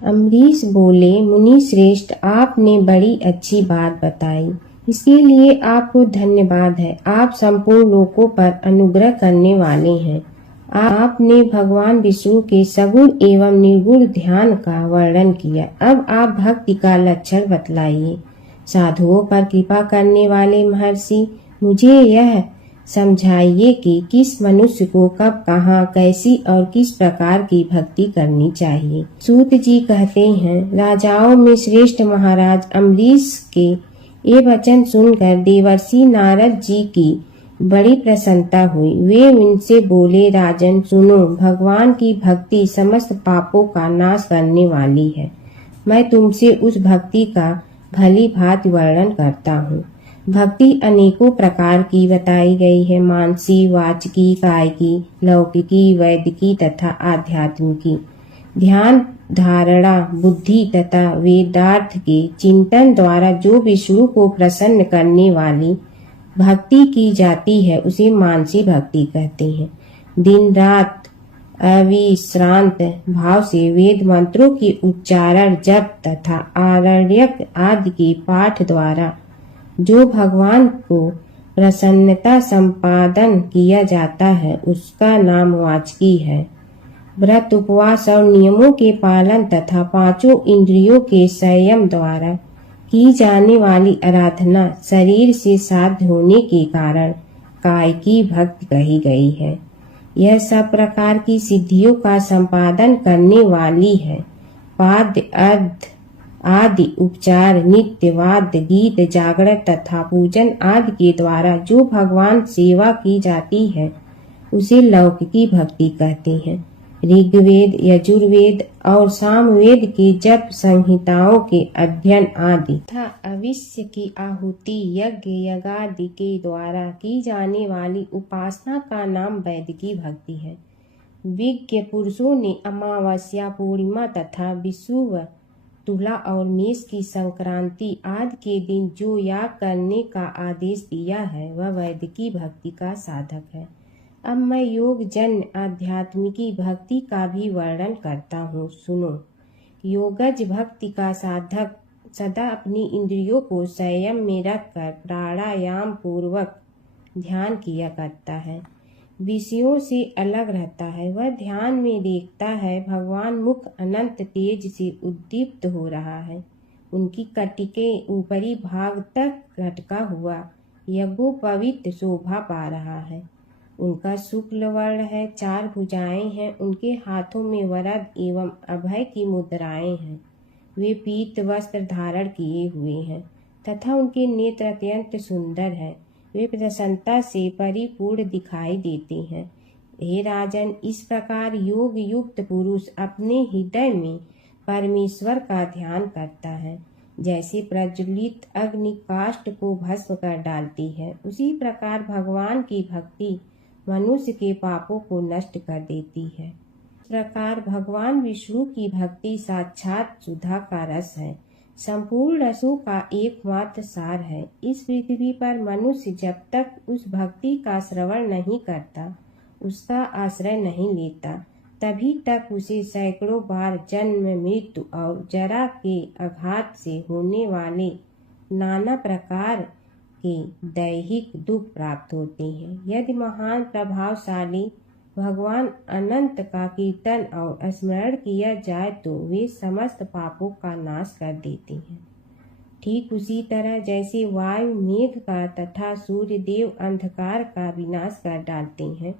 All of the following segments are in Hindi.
अम्बरीश बोले, मुनि श्रेष्ठ, आपने बड़ी अच्छी बात बताई, इसके लिए आपको धन्यवाद है। आप संपूर्ण लोकों पर अनुग्रह करने वाले हैं। आपने भगवान विष्णु के सगुण एवं निर्गुण ध्यान का वर्णन किया। अब आप भक्ति का लक्षण बतलाइए। साधुओं पर कृपा करने वाले महर्षि, मुझे यह समझाइए कि किस मनुष्य को कब, कहाँ, कैसी और किस प्रकार की भक्ति करनी चाहिए। सूत जी कहते हैं, राजाओं में श्रेष्ठ महाराज अम्बरीश के ये वचन सुनकर देवर्षि नारद जी की बड़ी प्रसन्नता हुई। वे उनसे बोले, राजन सुनो, भगवान की भक्ति समस्त पापों का नाश करने वाली है। मैं तुमसे उस भक्ति का भली भांति वर्णन करता हूँ। भक्ति अनेकों प्रकार की बताई गई है। मानसी, वाचिकी, कायिकी, लौकिकी, वैदिकी तथा आध्यात्मिकी। ध्यान, धारणा, बुद्धि तथा वेदार्थ के चिंतन द्वारा जो विष्णु को प्रसन्न करने वाली भक्ति की जाती है उसे मानसी भक्ति कहते हैं। दिन रात अविश्रांत भाव से वेद मंत्रों के उच्चारण, जप तथा आरण्यक आदि के पाठ द्वारा जो भगवान को प्रसन्नता संपादन किया जाता है उसका नाम वाचकी है। व्रत, उपवास और नियमों के पालन तथा पांचों इंद्रियों के संयम द्वारा की जाने वाली आराधना शरीर से साध्य होने के कारण कायिकी भक्ति कही गई है। यह सब प्रकार की सिद्धियों का संपादन करने वाली है। पाद्य, अर्ध आदि उपचार, नित्य, वाद्य, गीत, जागरण तथा पूजन आदि के द्वारा जो भगवान सेवा की जाती है उसे लौकिकी भक्ति कहते हैं। ऋग्वेद, यजुर्वेद और सामवेद के जप संहिताओं के अध्ययन आदि तथा अविश्य की आहुति, यज्ञ, यज्ञादि के द्वारा की जाने वाली उपासना का नाम वैदिकी भक्ति है। विज्ञ पुरुषों ने अमावस्या, पूर्णिमा तथा विषुव, तुला और मेष की संक्रांति आदि के दिन जो याग करने का आदेश दिया है वह वैदिकी भक्ति का साधक है। अब मैं योग जन्य आध्यात्मिकी भक्ति का भी वर्णन करता हूँ, सुनो। योगज भक्ति का साधक सदा अपनी इंद्रियों को संयम में रखकर प्राणायाम पूर्वक ध्यान किया करता है। विषयों से अलग रहता है। वह ध्यान में देखता है भगवान मुख अनंत तेज से उद्दीप्त हो रहा है। उनकी कटिके ऊपरी भाग तक लटका हुआ यज्ञोपवीत शोभा पा रहा है। उनका शुक्ल वर्ण है, 4 भुजाएं हैं। उनके हाथों में वरद एवं अभय की मुद्राएं हैं। वे पीत वस्त्र धारण किए हुए हैं तथा उनके नेत्र अत्यंत सुंदर है। वे प्रसन्नता से परिपूर्ण दिखाई देते हैं। हे राजन, इस प्रकार योग युक्त पुरुष अपने हृदय में परमेश्वर का ध्यान करता है। जैसे प्रज्वलित अग्नि काष्ठ को भस्म कर डालती है, उसी प्रकार भगवान की भक्ति मनुष्य के पापों को नष्ट कर देती है। इस प्रकार भगवान विष्णु की भक्ति साक्षात सुधा का रस है, संपूर्ण रसों का एकमात्र सार है। इस पृथ्वी पर मनुष्य जब तक उस भक्ति का श्रवण नहीं करता, उसका आश्रय नहीं लेता, तभी तक उसे सैकड़ों बार जन्म, मृत्यु और जरा के आघात से होने वाले नाना प्रकार के दैहिक दुख प्राप्त होते हैं। यदि महान प्रभावशाली भगवान अनंत का कीर्तन और स्मरण किया जाए तो वे समस्त पापों का नाश कर देते हैं। ठीक उसी तरह जैसे वायु मेघ का तथा सूर्य देव अंधकार का विनाश कर डालते हैं,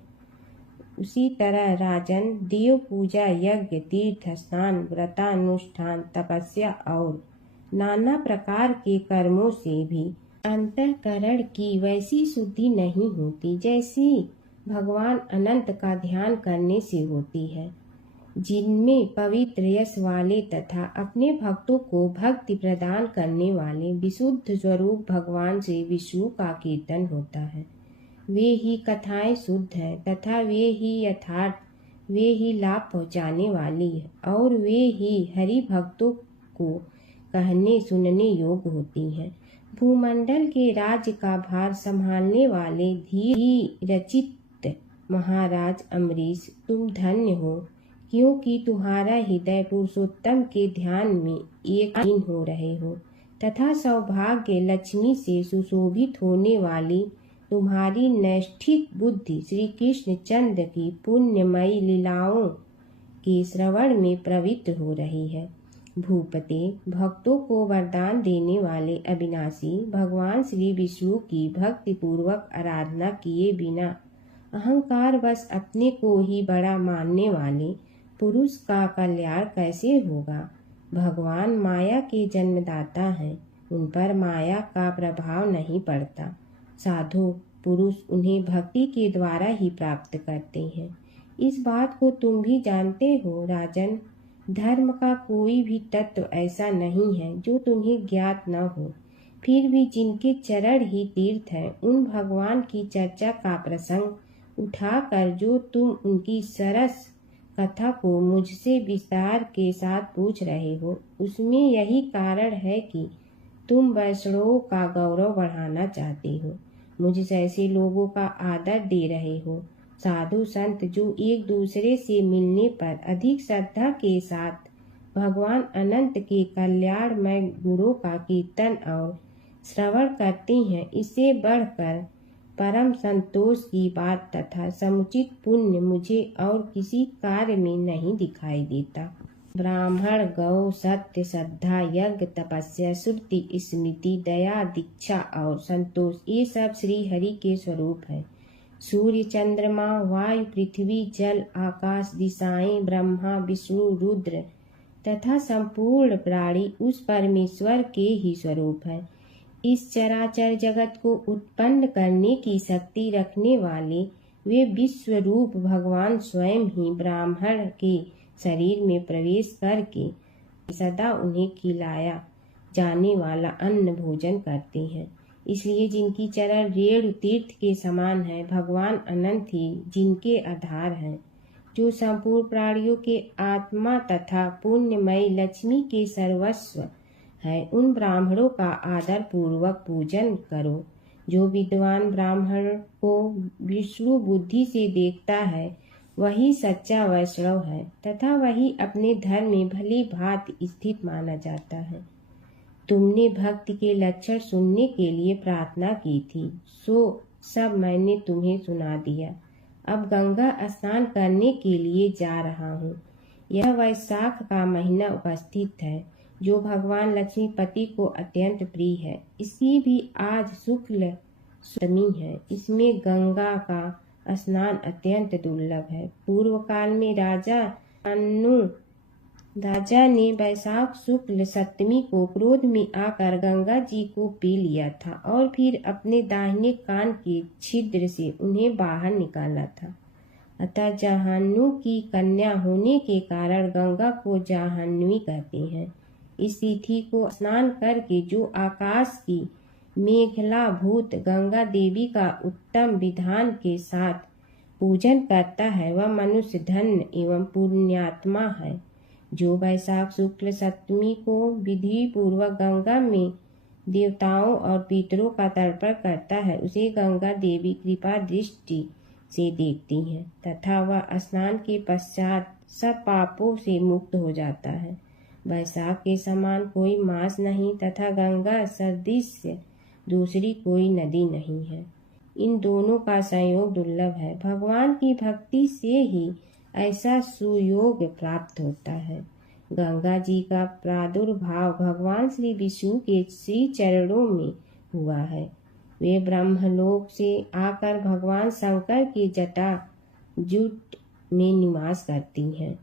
उसी तरह राजन देव पूजा, यज्ञ, तीर्थ स्नान, व्रतानुष्ठान, तपस्या और नाना प्रकार के कर्मों से भी अंतःकरण की वैसी शुद्धि नहीं होती जैसी भगवान अनंत का ध्यान करने से होती है। जिनमें पवित्र यश वाले तथा अपने भक्तों को भक्ति प्रदान करने वाले विशुद्ध स्वरूप भगवान श्री विष्णु का कीर्तन होता है, वे ही कथाएं शुद्ध हैं तथा वे ही यथार्थ, वे ही लाभ पहुँचाने वाली है और वे ही हरि भक्तों को कहने सुनने योग्य होती हैं। भूमंडल के राज्य का भार संभालने वाले धीर रचित महाराज अम्बरीश, तुम धन्य हो क्योंकि तुम्हारा हृदय पुरुषोत्तम के ध्यान में एक लीन हो रहे हो तथा सौभाग्य लक्ष्मी से सुशोभित होने वाली तुम्हारी नैष्ठिक बुद्धि श्री कृष्ण चंद्र की पुण्यमयी लीलाओं के श्रवण में पवित्र हो रही है। भूपते, भक्तों को वरदान देने वाले अविनाशी भगवान श्री विष्णु की भक्ति पूर्वक आराधना किए बिना अहंकार वश अपने को ही बड़ा मानने वाले पुरुष का कल्याण कैसे होगा। भगवान माया के जन्मदाता हैं, उन पर माया का प्रभाव नहीं पड़ता। साधु पुरुष उन्हें भक्ति के द्वारा ही प्राप्त करते हैं। इस बात को तुम भी जानते हो राजन। धर्म का कोई भी तत्व ऐसा नहीं है जो तुम्हें ज्ञात न हो। फिर भी जिनके चरण ही तीर्थ हैं, उन भगवान की चर्चा का प्रसंग उठाकर जो तुम उनकी सरस कथा को मुझसे विस्तार के साथ पूछ रहे हो, उसमें यही कारण है कि तुम वैष्णवों का गौरव बढ़ाना चाहते हो, मुझ जैसे लोगों का आदर दे रहे हो। साधु संत जो एक दूसरे से मिलने पर अधिक श्रद्धा के साथ भगवान अनंत के कल्याणमय गुणों का कीर्तन और श्रवण करते हैं, इससे बढ़कर परम संतोष की बात तथा समुचित पुण्य मुझे और किसी कार्य में नहीं दिखाई देता। ब्राह्मण, गौ, सत्य, श्रद्धा, यज्ञ, तपस्या, श्रुति, स्मृति, दया, दीक्षा और संतोष, ये सब श्री हरि के स्वरूप है। सूर्य, चंद्रमा, वायु, पृथ्वी, जल, आकाश, दिशाएं, ब्रह्मा, विष्णु, रुद्र तथा संपूर्ण प्राणी उस परमेश्वर के ही स्वरूप है। इस चराचर जगत को उत्पन्न करने की शक्ति रखने वाले वे विश्व रूप भगवान स्वयं ही ब्राह्मण के शरीर में प्रवेश करके सदा उन्हें खिलाया जाने वाला अन्न भोजन करते हैं। इसलिए जिनकी चरण रेणु तीर्थ के समान है, भगवान अनंत ही जिनके आधार हैं, जो संपूर्ण प्राणियों के आत्मा तथा पुण्यमयी लक्ष्मी के सर्वस्व है, उन ब्राह्मणों का आदर पूर्वक पूजन करो। जो विद्वान ब्राह्मण को विष्णु बुद्धि से देखता है, वही सच्चा वैष्णव है तथा वही अपने धर्म में भली भांति स्थित माना जाता है। तुमने भक्ति के लक्षण सुनने के लिए प्रार्थना की थी, सो सब मैंने तुम्हें सुना दिया। अब गंगा स्नान करने के लिए जा रहा हूँ। यह वैशाख का महीना उपस्थित है, जो भगवान लक्ष्मीपति को अत्यंत प्रिय है। इसकी भी आज शुक्ल सप्तमी है। इसमें गंगा का स्नान अत्यंत दुर्लभ है। पूर्व काल में राजा ने वैशाख शुक्ल सप्तमी को क्रोध में आकर गंगा जी को पी लिया था और फिर अपने दाहिने कान के छिद्र से उन्हें बाहर निकाला था। अतः जाह्नवी की कन्या होने के कारण गंगा को जाह्नवी कहते हैं। इस तिथि को स्नान करके जो आकाश की मेखला भूत गंगा देवी का उत्तम विधान के साथ पूजन करता है, वह मनुष्य धन्य एवं पुण्यात्मा है। जो वैशाख शुक्ल सप्तमी को विधि पूर्वक गंगा में देवताओं और पितरों का तर्पण करता है, उसे गंगा देवी कृपा दृष्टि से देखती हैं तथा वह स्नान के पश्चात सब पापों से मुक्त हो जाता है। वैशाख के समान कोई मास नहीं तथा गंगा सदृश दूसरी कोई नदी नहीं है। इन दोनों का संयोग दुर्लभ है। भगवान की भक्ति से ही ऐसा सुयोग प्राप्त होता है। गंगा जी का प्रादुर्भाव भगवान श्री विष्णु के श्री चरणों में हुआ है। वे ब्रह्मलोक से आकर भगवान शंकर की जटा जूट में निवास करती हैं।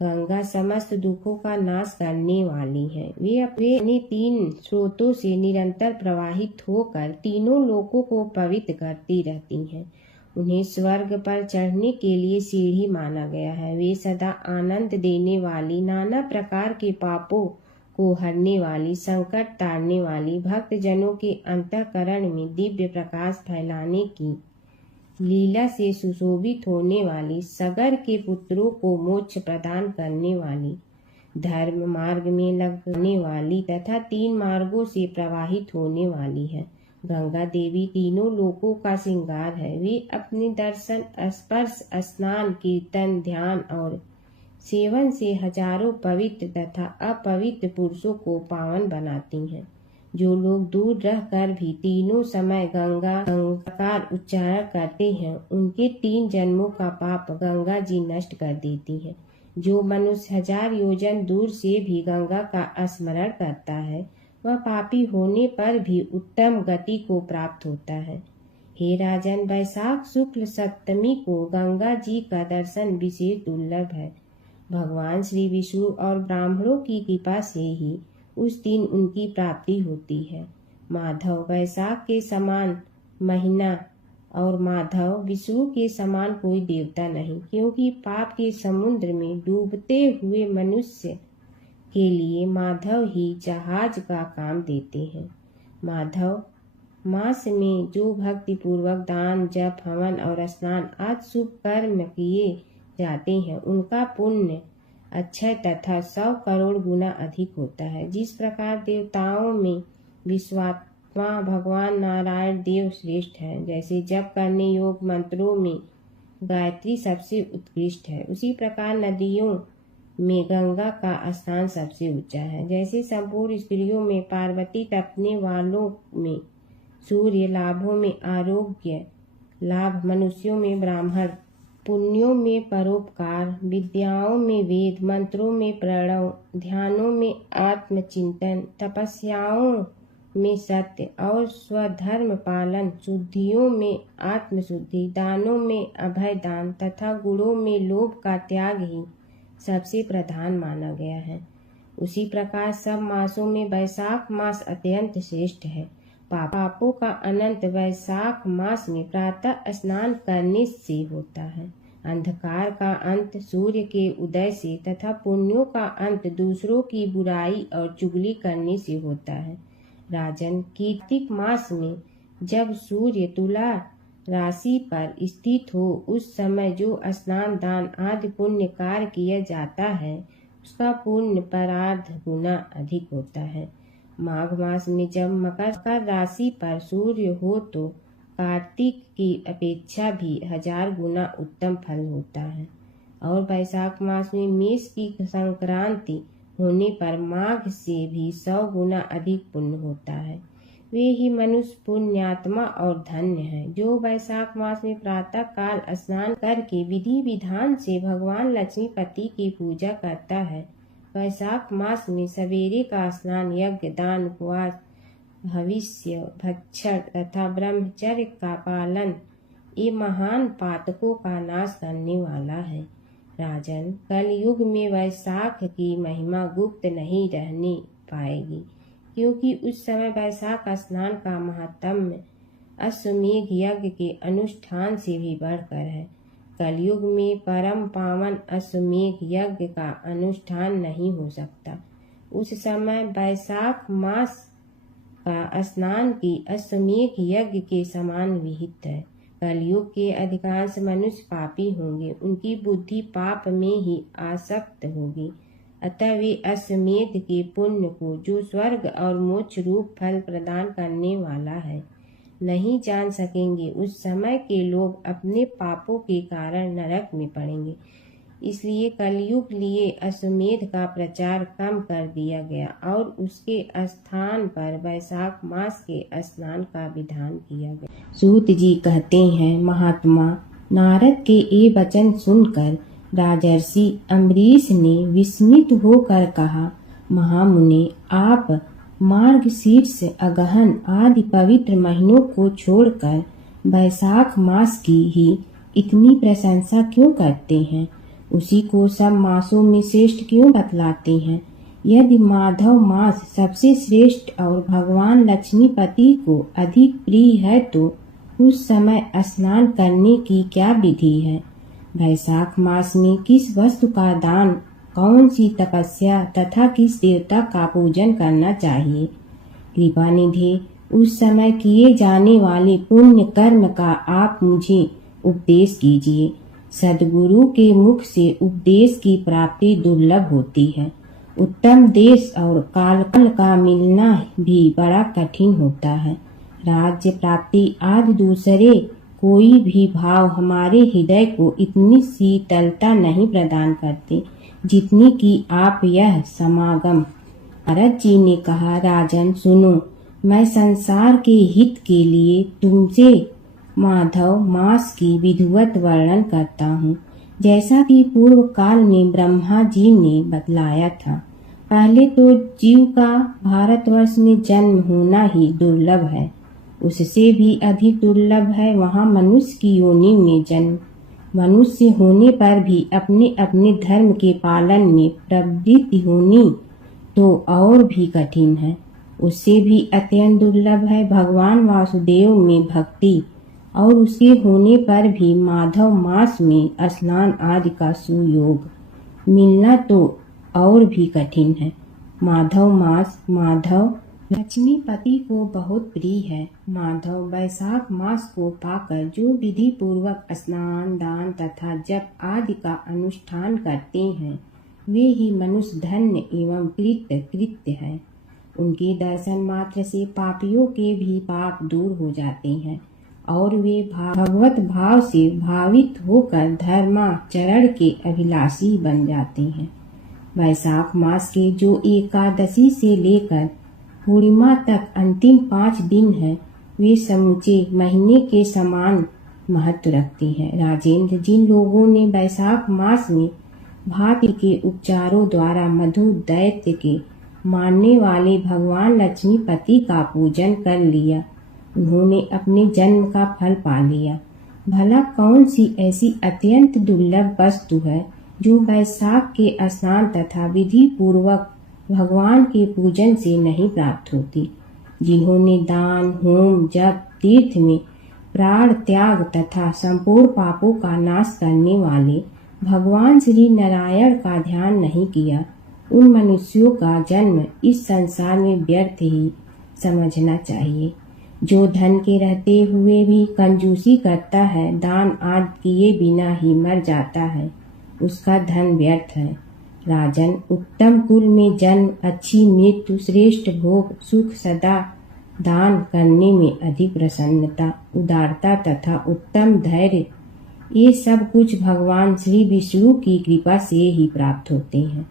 गंगा समस्त दुखों का नाश करने वाली है। वे अपने 3 स्रोतों से निरंतर प्रवाहित होकर तीनों लोकों को पवित्र करती रहती हैं। उन्हें स्वर्ग पर चढ़ने के लिए सीढ़ी माना गया है। वे सदा आनंद देने वाली, नाना प्रकार के पापों को हरने वाली, संकट तारने वाली, भक्त जनों के अंतःकरण में दिव्य प्रकाश फैलाने की लीला से सुशोभित होने वाली, सगर के पुत्रों को मोक्ष प्रदान करने वाली, धर्म मार्ग में लगने वाली तथा 3 मार्गों से प्रवाहित होने वाली है। गंगा देवी तीनों लोकों का श्रृंगार है। वे अपने दर्शन, स्पर्श, स्नान, कीर्तन, ध्यान और सेवन से हजारों पवित्र तथा अपवित्र पुरुषों को पावन बनाती हैं। जो लोग दूर रहकर भी तीनों समय गंगा का उच्चारण करते हैं, उनके 3 जन्मों का पाप गंगा जी नष्ट कर देती है। जो मनुष्य 1000 योजन दूर से भी गंगा का स्मरण करता है, वह पापी होने पर भी उत्तम गति को प्राप्त होता है। हे राजन, वैशाख शुक्ल सप्तमी को गंगा जी का दर्शन विशेष दुर्लभ है। भगवान श्री विष्णु और ब्राह्मणों की कृपा से ही उस दिन उनकी प्राप्ति होती है। माधव वैशाख के समान महीना और माधव विष्णु के समान कोई देवता नहीं, क्योंकि पाप के समुद्र में डूबते हुए मनुष्य के लिए माधव ही जहाज का काम देते हैं। माधव मास में जो भक्ति पूर्वक दान, जप, हवन और स्नान आदि शुभ कर्म किए जाते हैं, उनका पुण्य अक्षय तथा 100 करोड़ गुना अधिक होता है। जिस प्रकार देवताओं में विश्वात्मा भगवान नारायण देव श्रेष्ठ है, जैसे जप करने योग्य मंत्रों में गायत्री सबसे उत्कृष्ट है, उसी प्रकार नदियों में गंगा का स्थान सबसे ऊंचा है। जैसे संपूर्ण स्त्रियों में पार्वती, तपने वालों में सूर्य, लाभों में आरोग्य लाभ, मनुष्यों में ब्राह्मण, पुण्यों में परोपकार, विद्याओं में वेद, मंत्रों में प्रणव, ध्यानों में आत्मचिंतन, तपस्याओं में सत्य और स्वधर्म पालन, शुद्धियों में आत्मशुद्धि, दानों में अभय दान तथा गुणों में लोभ का त्याग ही सबसे प्रधान माना गया है। उसी प्रकार सब मासों में वैशाख मास अत्यंत श्रेष्ठ है। पापों का अनंत वैशाख मास में प्रातः स्नान करने से होता है। अंधकार का अंत सूर्य के उदय से तथा पुण्यों का अंत दूसरों की बुराई और चुगली करने से होता है। राजन, कार्तिक मास में जब सूर्य तुला राशि पर स्थित हो, उस समय जो स्नान, दान आदि पुण्य कार्य किया जाता है, उसका पुण्य परार्ध गुना अधिक होता है। माघ मास में जब मकर राशि पर सूर्य हो, तो कार्तिक की अपेक्षा भी 1000 गुना उत्तम फल होता है। और वैशाख मास में मेष की संक्रांति होने पर माघ से भी 100 गुना अधिक पुण्य होता है। वे ही मनुष्य पुण्यात्मा और धन्य है, जो वैशाख मास में प्रातः काल स्नान करके विधि विधान से भगवान लक्ष्मीपति की पूजा करता है। वैशाख मास में सवेरे का स्नान, यज्ञ, दान, उपवास, भविष्य भक्षण तथा ब्रह्मचर्य का पालन ये महान पातकों का नाश करने वाला है। राजन, कलयुग में वैशाख की महिमा गुप्त नहीं रहने पाएगी, क्योंकि उस समय वैशाख स्नान का महात्म्य अश्वमेध यज्ञ के अनुष्ठान से भी बढ़कर है। कलयुग में परम पावन अश्वमेध यज्ञ का अनुष्ठान नहीं हो सकता। उस समय वैशाख मास का स्नान की अश्वमेध यज्ञ के समान विहित है। कलयुग के अधिकांश मनुष्य पापी होंगे, उनकी बुद्धि पाप में ही आसक्त होगी, अतः वे अश्वमेध के पुण्य को, जो स्वर्ग और मोक्ष रूप फल प्रदान करने वाला है, नहीं जान सकेंगे। उस समय के लोग अपने पापों के कारण नरक में पड़ेंगे। इसलिए कलयुग लिए अश्वमेध का प्रचार कम कर दिया गया और उसके स्थान पर वैशाख मास के स्नान का विधान किया गया। सूत जी कहते हैं, महात्मा नारद के ये वचन सुनकर राजर्षि अम्बरीश ने विस्मित होकर कहा, महामुने, आप मार्गशीर्ष, अगहन आदि पवित्र महीनों को छोड़कर वैशाख मास की ही इतनी प्रशंसा क्यों करते हैं? उसी को सब मासों में श्रेष्ठ क्यों बतलाते हैं? यदि माधव मास सबसे श्रेष्ठ और भगवान लक्ष्मीपति को अधिक प्रिय है, तो उस समय स्नान करने की क्या विधि है? वैशाख मास में किस वस्तु का दान, कौन सी तपस्या तथा किस देवता का पूजन करना चाहिए? कृपा निधि, उस समय किए जाने वाले पुण्य कर्म का आप मुझे उपदेश कीजिए। सद्गुरु के मुख से उपदेश की प्राप्ति दुर्लभ होती है। उत्तम देश और काल का मिलना भी बड़ा कठिन होता है। राज्य प्राप्ति आदि दूसरे कोई भी भाव हमारे हृदय को इतनी शीतलता नहीं प्रदान करते, जितनी की आप यह समागम। नारद जी ने कहा, राजन सुनो, मैं संसार के हित के लिए तुमसे माधव मास की विधिवत वर्णन करता हूँ, जैसा कि पूर्व काल में ब्रह्मा जी ने बतलाया था। पहले तो जीव का भारतवर्ष में जन्म होना ही दुर्लभ है, उससे भी अधिक दुर्लभ है वहाँ मनुष्य की योनि में जन्म। मनुष्य होने पर भी अपने अपने धर्म के पालन में प्रवृत्ति होनी तो और भी कठिन है। उससे भी अत्यंत दुर्लभ है भगवान वासुदेव में भक्ति, और उसके होने पर भी माधव मास में स्नान आदि का सुयोग मिलना तो और भी कठिन है। माधव मास माधव लक्ष्मीपति को बहुत प्रिय है। माधव वैशाख मास को पाकर जो विधि पूर्वक स्नान दान तथा जप आदि का अनुष्ठान करते हैं, वे ही मनुष्य धन्य एवं कृत्य है। उनके दर्शन मात्र से पापियों के भी पाप दूर हो जाते हैं और वे भगवत भाव से भावित होकर धर्माचरण के अभिलाषी बन जाते हैं। वैशाख मास के जो एकादशी से लेकर पूर्णिमा तक अंतिम 5 दिन है, वे समूचे महीने के समान महत्व रखते हैं। राजेंद्र, जिन लोगों ने वैशाख मास में भांति के उपचारों द्वारा मधु दैत्य के मानने वाले भगवान लक्ष्मीपति का पूजन कर लिया, उन्होंने अपने जन्म का फल पा लिया। भला कौन सी ऐसी अत्यंत दुर्लभ वस्तु है जो वैशाख के स्नान तथा विधि पूर्वक भगवान के पूजन से नहीं प्राप्त होती। जिन्होंने दान होम जप तीर्थ में प्राण त्याग तथा संपूर्ण पापों का नाश करने वाले भगवान श्री नारायण का ध्यान नहीं किया, उन मनुष्यों का जन्म इस संसार में व्यर्थ ही समझना चाहिए। जो धन के रहते हुए भी कंजूसी करता है, दान आदि किए बिना ही मर जाता है, उसका धन व्यर्थ है। राजन, उत्तम कुल में जन्म, अच्छी मृत्यु, श्रेष्ठ भोग, सुख, सदा दान करने में अधिक प्रसन्नता, उदारता तथा उत्तम धैर्य, ये सब कुछ भगवान श्री विष्णु की कृपा से ही प्राप्त होते हैं।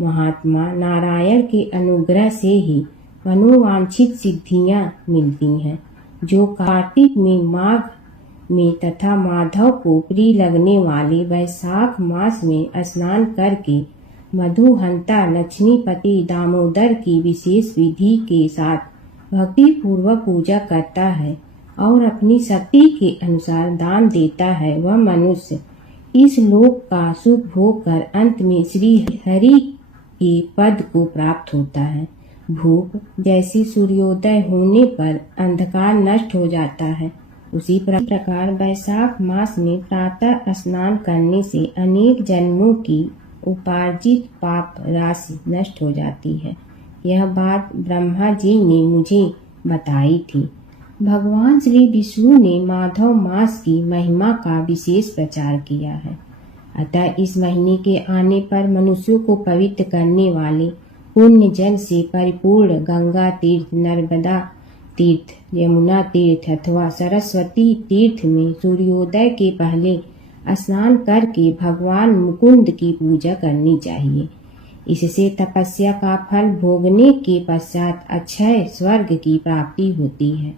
महात्मा नारायण के अनुग्रह से ही मनोवांछित सिद्धियां मिलती हैं। जो कार्तिक में, माघ में तथा माधव को प्रिय लगने वाले वैशाख मास में स्नान करके मधुहंता लक्ष्मीपति दामोदर की विशेष विधि के साथ भक्ति पूर्वक पूजा करता है और अपनी शक्ति के अनुसार दान देता है, वह मनुष्य इस लोक का सुख भोग कर अंत में श्री हरि के पद को प्राप्त होता है। भूप जैसी सूर्योदय होने पर अंधकार नष्ट हो जाता है, उसी प्रकार वैशाख मास में प्रातः स्नान करने से अनेक जन्मों की उपार्जित पाप राशि नष्ट हो जाती है। यह बात ब्रह्मा जी ने मुझे बताई थी। भगवान श्री विष्णु ने माधव मास की महिमा का विशेष प्रचार किया है। अतः इस महीने के आने पर मनुष्यों को पवित्र करने वाले पुण्य जल से परिपूर्ण गंगा तीर्थ, नर्मदा तीर्थ, यमुना तीर्थ अथवा सरस्वती तीर्थ में सूर्योदय के पहले स्नान करके भगवान मुकुंद की पूजा करनी चाहिए। इससे तपस्या का फल भोगने के पश्चात अक्षय स्वर्ग की प्राप्ति होती है।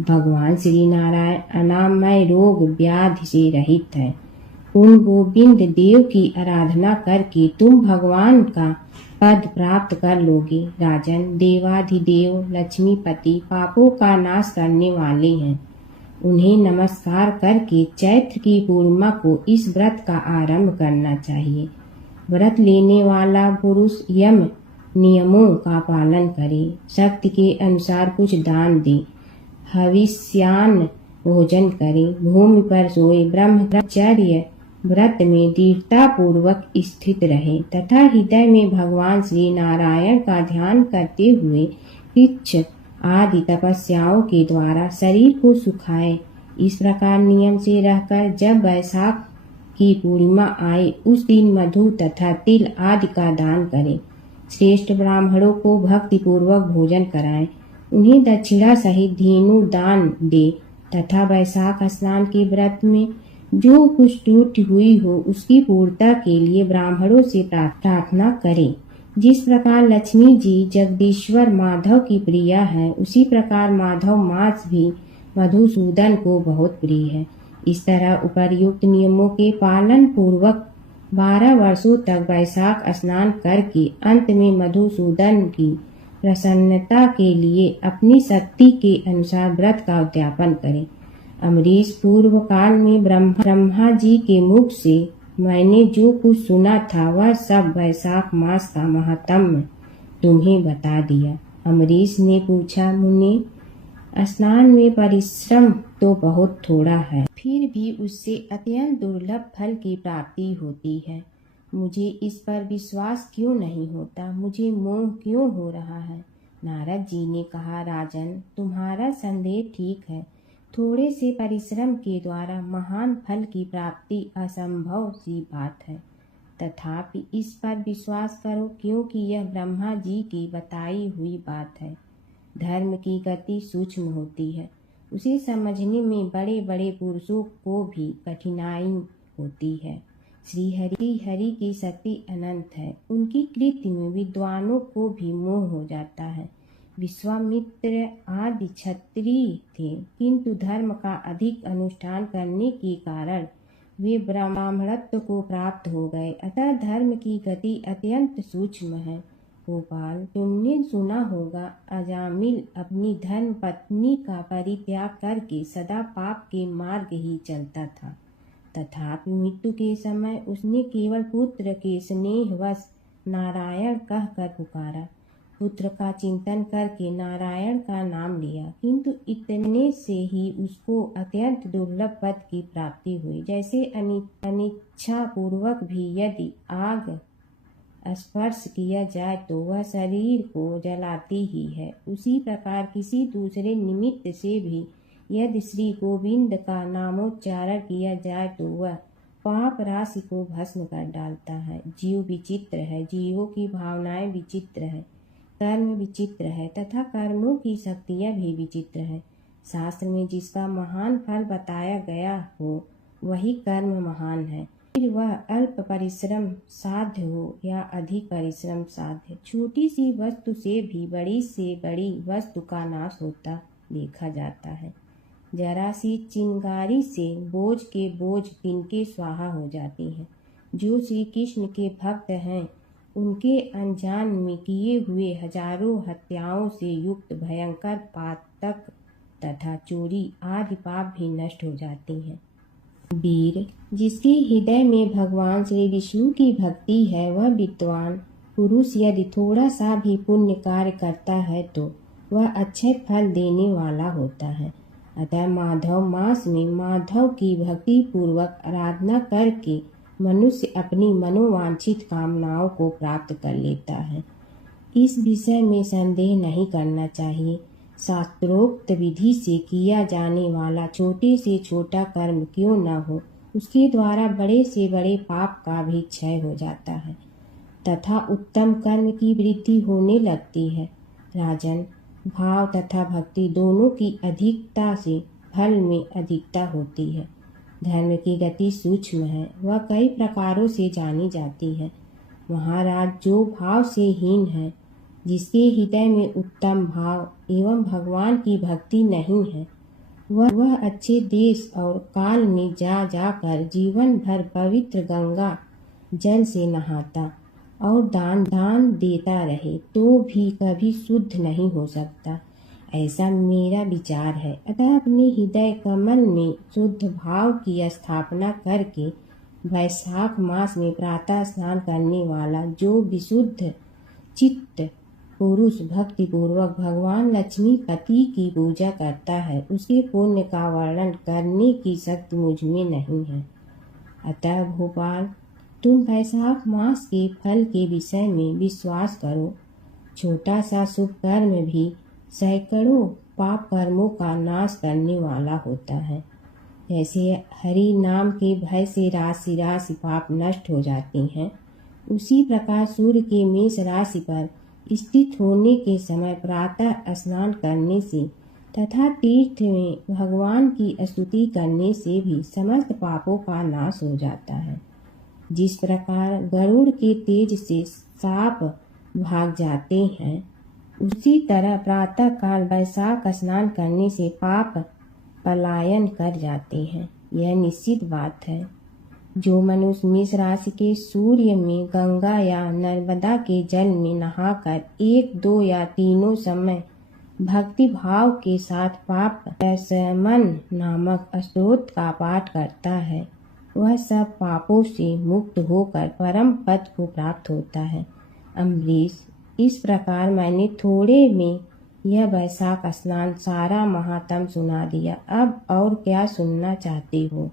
भगवान श्री नारायण अनामय रोग व्याधि से रहित है। उन गोविंद देव की आराधना करके तुम भगवान का पद प्राप्त कर लोगे। राजन, देवाधिदेव लक्ष्मीपति पापों का नाश करने वाले हैं। उन्हें नमस्कार करके चैत्र की पूर्णिमा को इस व्रत का आरंभ करना चाहिए। व्रत लेने वाला पुरुष यम नियमों का पालन करे, शक्ति के अनुसार कुछ दान दे, हविष्यान्न भोजन करे, भूमि पर सोए, ब्रह्मचर्य व्रत में दृढ़ता पूर्वक स्थित रहे तथा हृदय में भगवान श्री नारायण का ध्यान करते हुए किच्छ आदि तपस्याओं के द्वारा शरीर को सुखाए। इस प्रकार नियम से रहकर जब वैशाख की पूर्णिमा आए उस दिन मधु तथा तिल आदि का दान करें। श्रेष्ठ ब्राह्मणों को भक्ति पूर्वक भोजन कराएं, उन्हें दक्षिणा सहित धेनु दान दे तथा वैशाख स्नान के व्रत में जो कुछ टूटी हुई हो उसकी पूर्णता के लिए ब्राह्मणों से प्रार्थना करें। जिस प्रकार लक्ष्मी जी जगदीश्वर माधव की प्रिया है, उसी प्रकार माधव मास भी मधुसूदन को बहुत प्रिय है। इस तरह उपर्युक्त नियमों के पालन पूर्वक 12 वर्षों तक वैशाख स्नान करके अंत में मधुसूदन की प्रसन्नता के लिए अपनी शक्ति के अनुसार व्रत का उद्यापन करें। अम्बरीश, पूर्व काल में ब्रह्मा जी के मुख से मैंने जो कुछ सुना था वह सब वैशाख मास का महात्म्य तुम्हें बता दिया। अम्बरीश ने पूछा, मुनि, स्नान में परिश्रम तो बहुत थोड़ा है, फिर भी उससे अत्यंत दुर्लभ फल की प्राप्ति होती है। मुझे इस पर विश्वास क्यों नहीं होता? मुझे मोह क्यों हो रहा है? नारद जी ने कहा, राजन, तुम्हारा संदेह ठीक है। थोड़े से परिश्रम के द्वारा महान फल की प्राप्ति असंभव सी बात है। तथापि इस पर विश्वास करो, क्योंकि यह ब्रह्मा जी की बताई हुई बात है। धर्म की गति सूक्ष्म होती है, उसे समझने में बड़े बड़े पुरुषों को भी कठिनाई होती है। श्री हरि की शक्ति अनंत है, उनकी कृति में विद्वानों को भी मोह हो जाता है। विश्वामित्र आदि क्षत्रिय थे, किंतु धर्म का अधिक अनुष्ठान करने के कारण वे ब्राह्मणत्व को प्राप्त हो गए। अतः धर्म की गति अत्यंत सूक्ष्म है। गोपाल, तुमने सुना होगा, अजामिल अपनी धर्म पत्नी का परित्याग करके सदा पाप के मार्ग ही चलता था। तथापि मृत्यु के समय उसने केवल पुत्र के स्नेहवश नारायण कहकर पुकारा। पुत्र का चिंतन करके नारायण का नाम लिया, किंतु इतने से ही उसको अत्यंत दुर्लभ पद की प्राप्ति हुई। जैसे अनिच्छा पूर्वक भी यदि आग स्पर्श किया जाए तो वह शरीर को जलाती ही है, उसी प्रकार किसी दूसरे निमित्त से भी यदि श्री गोविंद का नामोच्चारण किया जाए तो वह पाप राशि को भस्म कर डालता है। जीव विचित्र है, जीवों की भावनाएं विचित्र है, कर्म विचित्र है तथा कर्मों की शक्तियां भी विचित्र है। शास्त्र में जिसका महान फल बताया गया हो वही कर्म महान है, फिर वह अल्प परिश्रम साध्य हो या अधिक परिश्रम साध्य। छोटी सी वस्तु से भी बड़ी से बड़ी वस्तु का नाश होता देखा जाता है। जरा सी चिंगारी से बोझ के बोझ तिनके स्वाहा हो जाती हैं। जो श्री कृष्ण के भक्त हैं उनके अनजान में किए हुए हजारों हत्याओं से युक्त भयंकर पातक तथा चोरी आदि पाप भी नष्ट हो जाती हैं। वीर, जिसके हृदय में भगवान श्री विष्णु की भक्ति है वह विद्वान पुरुष यदि थोड़ा सा भी पुण्य कार्य करता है तो वह अच्छे फल देने वाला होता है। अतः माधव मास में माधव की भक्ति पूर्वक आराधना करके मनुष्य अपनी मनोवांछित कामनाओं को प्राप्त कर लेता है। इस विषय में संदेह नहीं करना चाहिए। शास्त्रोक्त विधि से किया जाने वाला छोटे से छोटा कर्म क्यों न हो, उसके द्वारा बड़े से बड़े पाप का भी क्षय हो जाता है तथा उत्तम कर्म की वृद्धि होने लगती है। राजन, भाव तथा भक्ति दोनों की अधिकता से फल में अधिकता होती है। धर्म की गति सूक्ष्म है, वह कई प्रकारों से जानी जाती है। महाराज, जो भाव से हीन है, जिसके हृदय में उत्तम भाव एवं भगवान की भक्ति नहीं है, वह अच्छे देश और काल में जा जाकर जीवन भर पवित्र गंगा जल से नहाता और दान देता रहे तो भी कभी शुद्ध नहीं हो सकता, ऐसा मेरा विचार है। अतः अपने हृदय कमल में शुद्ध भाव की स्थापना करके वैशाख मास में प्रातः स्नान करने वाला जो विशुद्ध चित्त पुरुष भक्ति पूर्वक भगवान लक्ष्मीपति की पूजा करता है, उसके पुण्य का वर्णन करने की शक्ति मुझ में नहीं है। अतः भोपाल, तुम वैशाख मास के फल के विषय में विश्वास करो। छोटा सा शुभ कर्म भी सैकड़ों पाप कर्मों का नाश करने वाला होता है। जैसे हरि नाम के भय से राशि राशि पाप नष्ट हो जाते हैं, उसी प्रकार सूर्य के मेष राशि पर स्थित होने के समय प्रातः स्नान करने से तथा तीर्थ में भगवान की स्तुति करने से भी समस्त पापों का नाश हो जाता है। जिस प्रकार गरुड़ के तेज से सांप भाग जाते हैं, उसी तरह प्रातः काल वैशाख स्नान करने से पाप पलायन कर जाते हैं। यह निश्चित बात है। जो मनुष्य मेष राशि के सूर्य में, गंगा या नर्मदा के जल में नहाकर 1, 2 या तीनों समय भक्ति भाव के साथ पाप प्रशमन नामक स्तोत्र का पाठ करता है, वह सब पापों से मुक्त होकर परम पद को प्राप्त होता है। अम्बरीश, इस प्रकार मैंने थोड़े में यह वैशाख स्नान सारा महात्म सुना दिया। अब और क्या सुनना चाहते हो?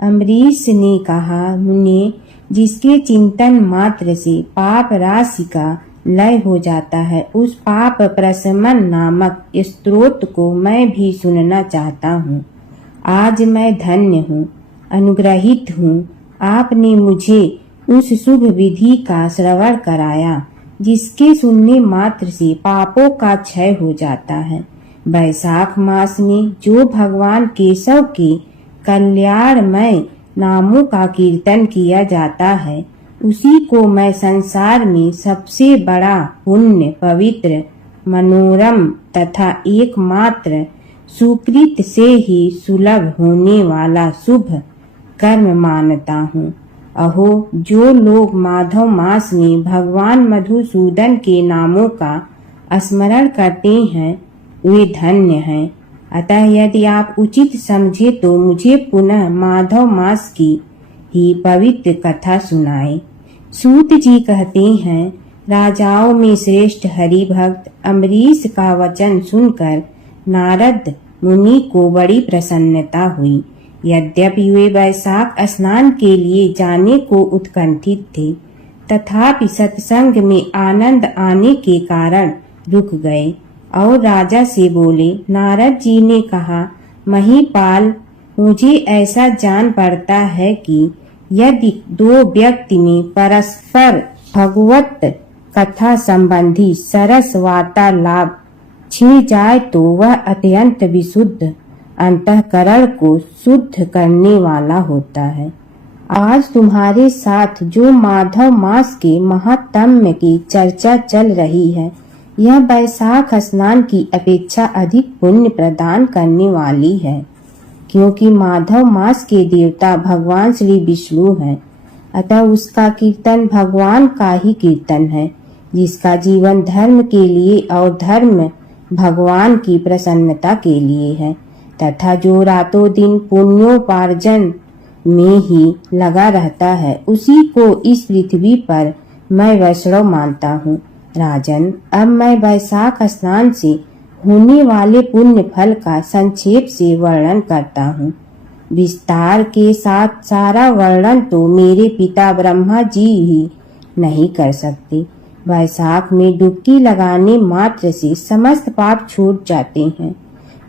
अम्बरीश ने कहा, मुने, जिसके चिंतन मात्र से पाप राशि का लय हो जाता है, उस पाप प्रशमन नामक स्तोत्र को मैं भी सुनना चाहता हूँ। आज मैं धन्य हूँ, अनुग्रहित हूँ। आपने मुझे उस शुभ विधि का श्रवण कराया जिसके सुनने मात्र से पापों का क्षय हो जाता है। वैशाख मास में जो भगवान केशव के कल्याणमय नामों का कीर्तन किया जाता है, उसी को मैं संसार में सबसे बड़ा पुण्य, पवित्र, मनोरम तथा एकमात्र सुकृत से ही सुलभ होने वाला शुभ कर्म मानता हूँ। अहो, जो लोग माधव मास में भगवान मधुसूदन के नामों का स्मरण करते हैं, वे धन्य हैं। अतः यदि आप उचित समझे तो मुझे पुनः माधव मास की ही पवित्र कथा सुनाए। सूत जी कहते हैं, राजाओं में श्रेष्ठ हरि भक्त अम्बरीश का वचन सुनकर नारद मुनि को बड़ी प्रसन्नता हुई। यद्यपि वे वैशाख स्नान के लिए जाने को उत्कंठित थे, तथापि सत्संग में आनंद आने के कारण रुक गए और राजा से बोले, नारद जी ने कहा, महीपाल, मुझे ऐसा जान पड़ता है कि यदि 2 व्यक्ति में परस्पर भगवत कथा संबंधी सरस वार्तालाप छिड़ जाए तो वह अत्यंत विशुद्ध अंतःकरण को शुद्ध करने वाला होता है। आज तुम्हारे साथ जो माधव मास के महात्म्य की चर्चा चल रही है, यह वैशाख स्नान की अपेक्षा अधिक पुण्य प्रदान करने वाली है, क्योंकि माधव मास के देवता भगवान श्री विष्णु हैं। अतः उसका कीर्तन भगवान का ही कीर्तन है, जिसका जीवन धर्म के लिए और धर्म भगवान की प्रसन्नता के लिए है, तथा जो रातों दिन पुण्योपार्जन में ही लगा रहता है, उसी को इस पृथ्वी पर मैं वैष्णव मानता हूँ। राजन, अब मैं वैशाख स्नान से होने वाले पुण्य फल का संक्षेप से वर्णन करता हूँ। विस्तार के साथ सारा वर्णन तो मेरे पिता ब्रह्मा जी ही नहीं कर सकते। वैशाख में डुबकी लगाने मात्र से समस्त पाप छूट जाते हैं।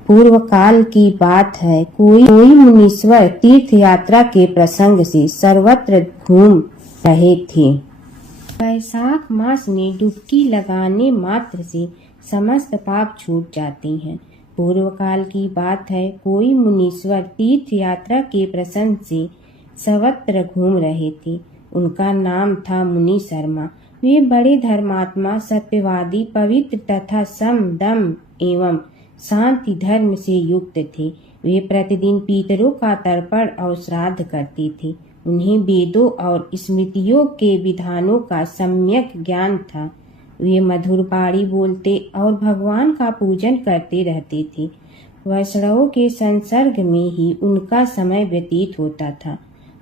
पूर्व काल की बात है, कोई मुनीश्वर तीर्थ यात्रा के प्रसंग से सर्वत्र घूम रहे थे। वैशाख मास में डुबकी लगाने मात्र से समस्त पाप छूट जाते हैं। पूर्व काल की बात है, कोई मुनीश्वर तीर्थ यात्रा के प्रसंग से सर्वत्र घूम रहे थे। उनका नाम था मुनि शर्मा। वे बड़े धर्मात्मा, सत्यवादी, पवित्र तथा सम, दम एवं शांति धर्म से युक्त थे। वे प्रतिदिन पितरों का तर्पण और श्राद्ध करते थे। उन्हें वेदों और स्मृतियों के विधानों का सम्यक ज्ञान था। वे मधुर बाणी बोलते और भगवान का पूजन करते रहते थे। वैष्णवों के संसर्ग में ही उनका समय व्यतीत होता था।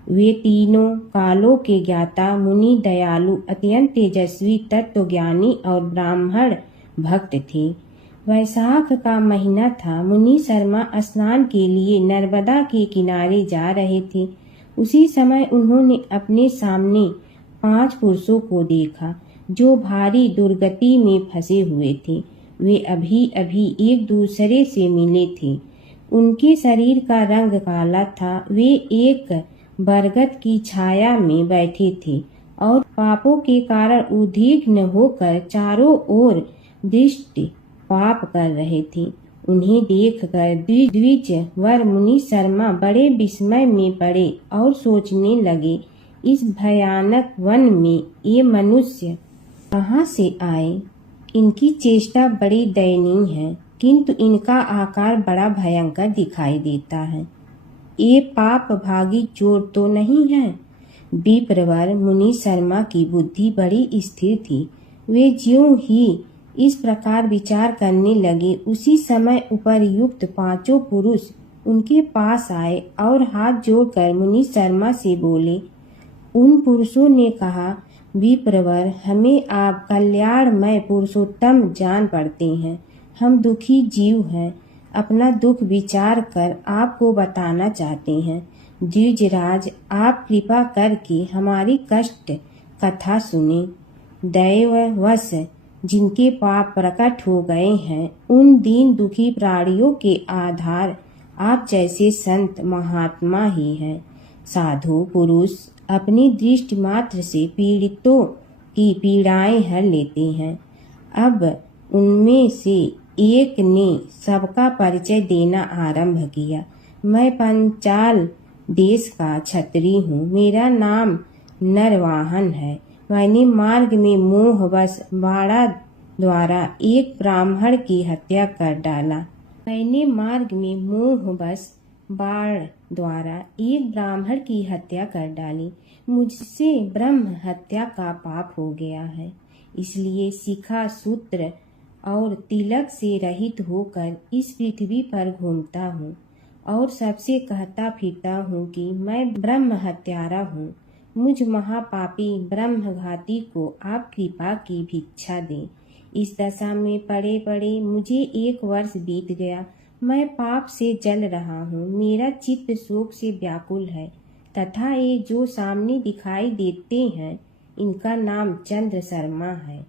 वे तीनों कालों के ज्ञाता, मुनि, दयालु, अत्यंत तेजस्वी, तत्वज्ञानी और ब्राह्मण भक्त थे। वैशाख का महीना था। मुनि शर्मा स्नान के लिए नर्मदा के किनारे जा रहे थे। उसी समय उन्होंने अपने सामने 5 पुरुषों को देखा, जो भारी दुर्गति में फंसे हुए थे। वे अभी अभी एक दूसरे से मिले थे। उनके शरीर का रंग काला था। वे एक बरगद की छाया में बैठे थे और पापों के कारण उद्विग्न होकर चारों ओर दृष्टि पाप कर रहे थे। उन्हें देखकर द्विज वर मुनि शर्मा बड़े विस्मय में पड़े और सोचने लगे, इस भयानक वन में ये मनुष्य कहाँ से आए। इनकी चेष्टा बड़ी दयनीय है, किंतु इनका आकार बड़ा भयंकर दिखाई देता है। ये पाप भागी चोर तो नहीं है। विप्रवर मुनि शर्मा की बुद्धि बड़ी स्थिर थी। वे ज्यों ही इस प्रकार विचार करने लगे, उसी समय उपर्युक्त पांचों पुरुष उनके पास आए और हाथ जोड़कर मुनि शर्मा से बोले। उन पुरुषों ने कहा, विप्रवर, हमें आप कल्याणमय पुरुषोत्तम जान पड़ते हैं। हम दुखी जीव हैं, अपना दुख विचार कर आपको बताना चाहते हैं। द्विजराज, आप कृपा करके हमारी कष्ट कथा सुने। दैववश जिनके पाप प्रकट हो गए हैं, उन दीन दुखी प्राणियों के आधार आप जैसे संत महात्मा ही हैं। साधु पुरुष अपनी दृष्टि मात्र से पीड़ितों की पीड़ाएं हर लेते हैं। अब उनमें से एक ने सबका परिचय देना आरंभ किया। मैं पंचाल देश का क्षत्रिय हूँ। मेरा नाम नरवाहन है। मैंने मार्ग में मोहवश बाड़ा द्वारा एक ब्राह्मण की हत्या कर डाला। मैंने मार्ग में मोहवश बाण द्वारा एक ब्राह्मण की हत्या कर डाली। मुझसे ब्रह्म हत्या का पाप हो गया है। इसलिए शिखा सूत्र और तिलक से रहित होकर इस पृथ्वी पर घूमता हूँ और सबसे कहता फिरता हूँ कि मैं ब्रह्म हत्यारा हूँ। मुझ महापापी ब्रह्मघाती को आप कृपा की भिक्षा दें। इस दशा में पड़े पड़े मुझे 1 वर्ष बीत गया। मैं पाप से जल रहा हूँ। मेरा चित्त शोक से व्याकुल है तथा ये जो सामने दिखाई देते हैं, इनका नाम चंद्र शर्मा है।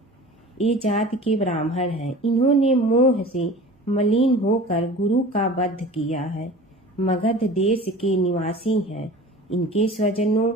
ये जाति के ब्राह्मण हैं। इन्होंने मोह से मलिन होकर गुरु का वध किया है। मगध देश के निवासी हैं। इनके स्वजनों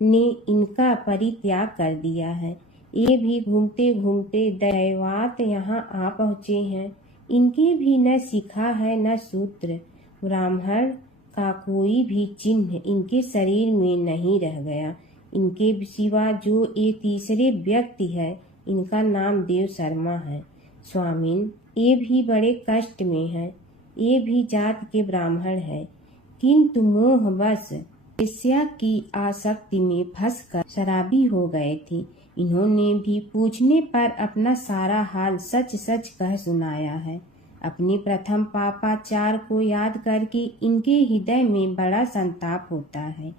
ने इनका परित्याग कर दिया है। ये भी घूमते घूमते दैवात यहाँ आ पहुँचे हैं। इनके भी न शिखा है न सूत्र। ब्राह्मण का कोई भी चिन्ह इनके शरीर में नहीं रह गया। इनके सिवा जो ये तीसरे व्यक्ति है, इनका नाम देव शर्मा है। स्वामिन, ये भी बड़े कष्ट में है। ये भी जात के ब्राह्मण है, किंतु मोहवश वेश्या की आसक्ति में फंसकर शराबी हो गए थे। इन्होंने भी पूछने पर अपना सारा हाल सच सच कह सुनाया है। अपने प्रथम पापाचार को याद करके इनके हृदय में बड़ा संताप होता है।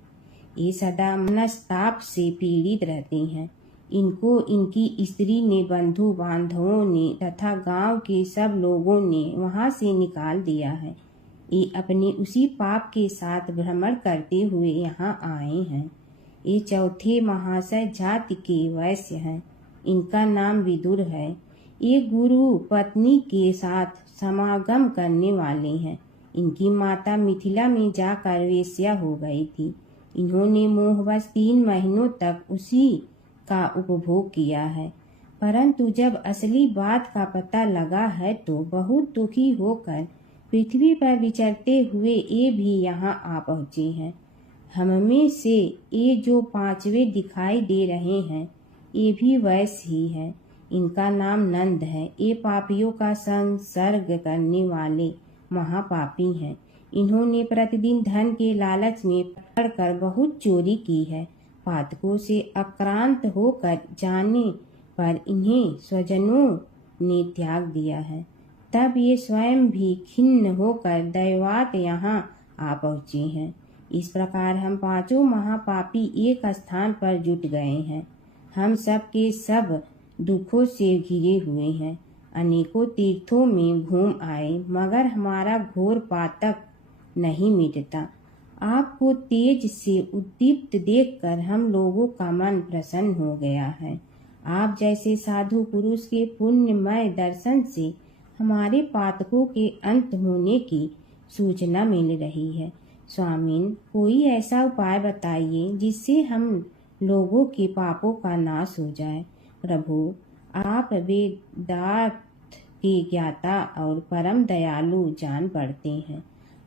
ये सदा मनस्ताप से पीड़ित रहते हैं। इनको इनकी स्त्री ने, बंधु बांधवों ने तथा गांव के सब लोगों ने वहां से निकाल दिया है। ये अपने उसी पाप के साथ भ्रमण करते हुए यहाँ आए हैं। ये चौथे महाशय जाति के वैश्य हैं। इनका नाम विदुर है। ये गुरु पत्नी के साथ समागम करने वाले हैं। इनकी माता मिथिला में जाकर वेश्या हो गई थी। इन्होंने मोहवश 3 महीनों तक उसी का उपभोग किया है, परंतु जब असली बात का पता लगा है तो बहुत दुखी होकर पृथ्वी पर विचरते हुए ये भी यहाँ आ पहुँचे हैं। हममें से ये जो 5वें दिखाई दे रहे हैं, ये भी वैश्य ही है। इनका नाम नंद है। ये पापियों का संसर्ग करने वाले महापापी हैं। इन्होंने प्रतिदिन धन के लालच में पकड़कर बहुत चोरी की है। पातकों से आक्रांत होकर जाने पर इन्हें स्वजनों ने त्याग दिया है। तब ये स्वयं भी खिन्न होकर दैवात यहाँ आ पहुँचे हैं। इस प्रकार हम 5 महापापी एक स्थान पर जुट गए हैं। हम सब के सब दुखों से घिरे हुए हैं। अनेकों तीर्थों में घूम आए, मगर हमारा घोर पातक नहीं मिटता। आपको तेज से उद्दीप्त देखकर हम लोगों का मन प्रसन्न हो गया है। आप जैसे साधु पुरुष के पुण्यमय दर्शन से हमारे पातकों के अंत होने की सूचना मिल रही है। स्वामिन, कोई ऐसा उपाय बताइए जिससे हम लोगों के पापों का नाश हो जाए। प्रभु, आप वेदार्थ के ज्ञाता और परम दयालु जान पड़ते हैं।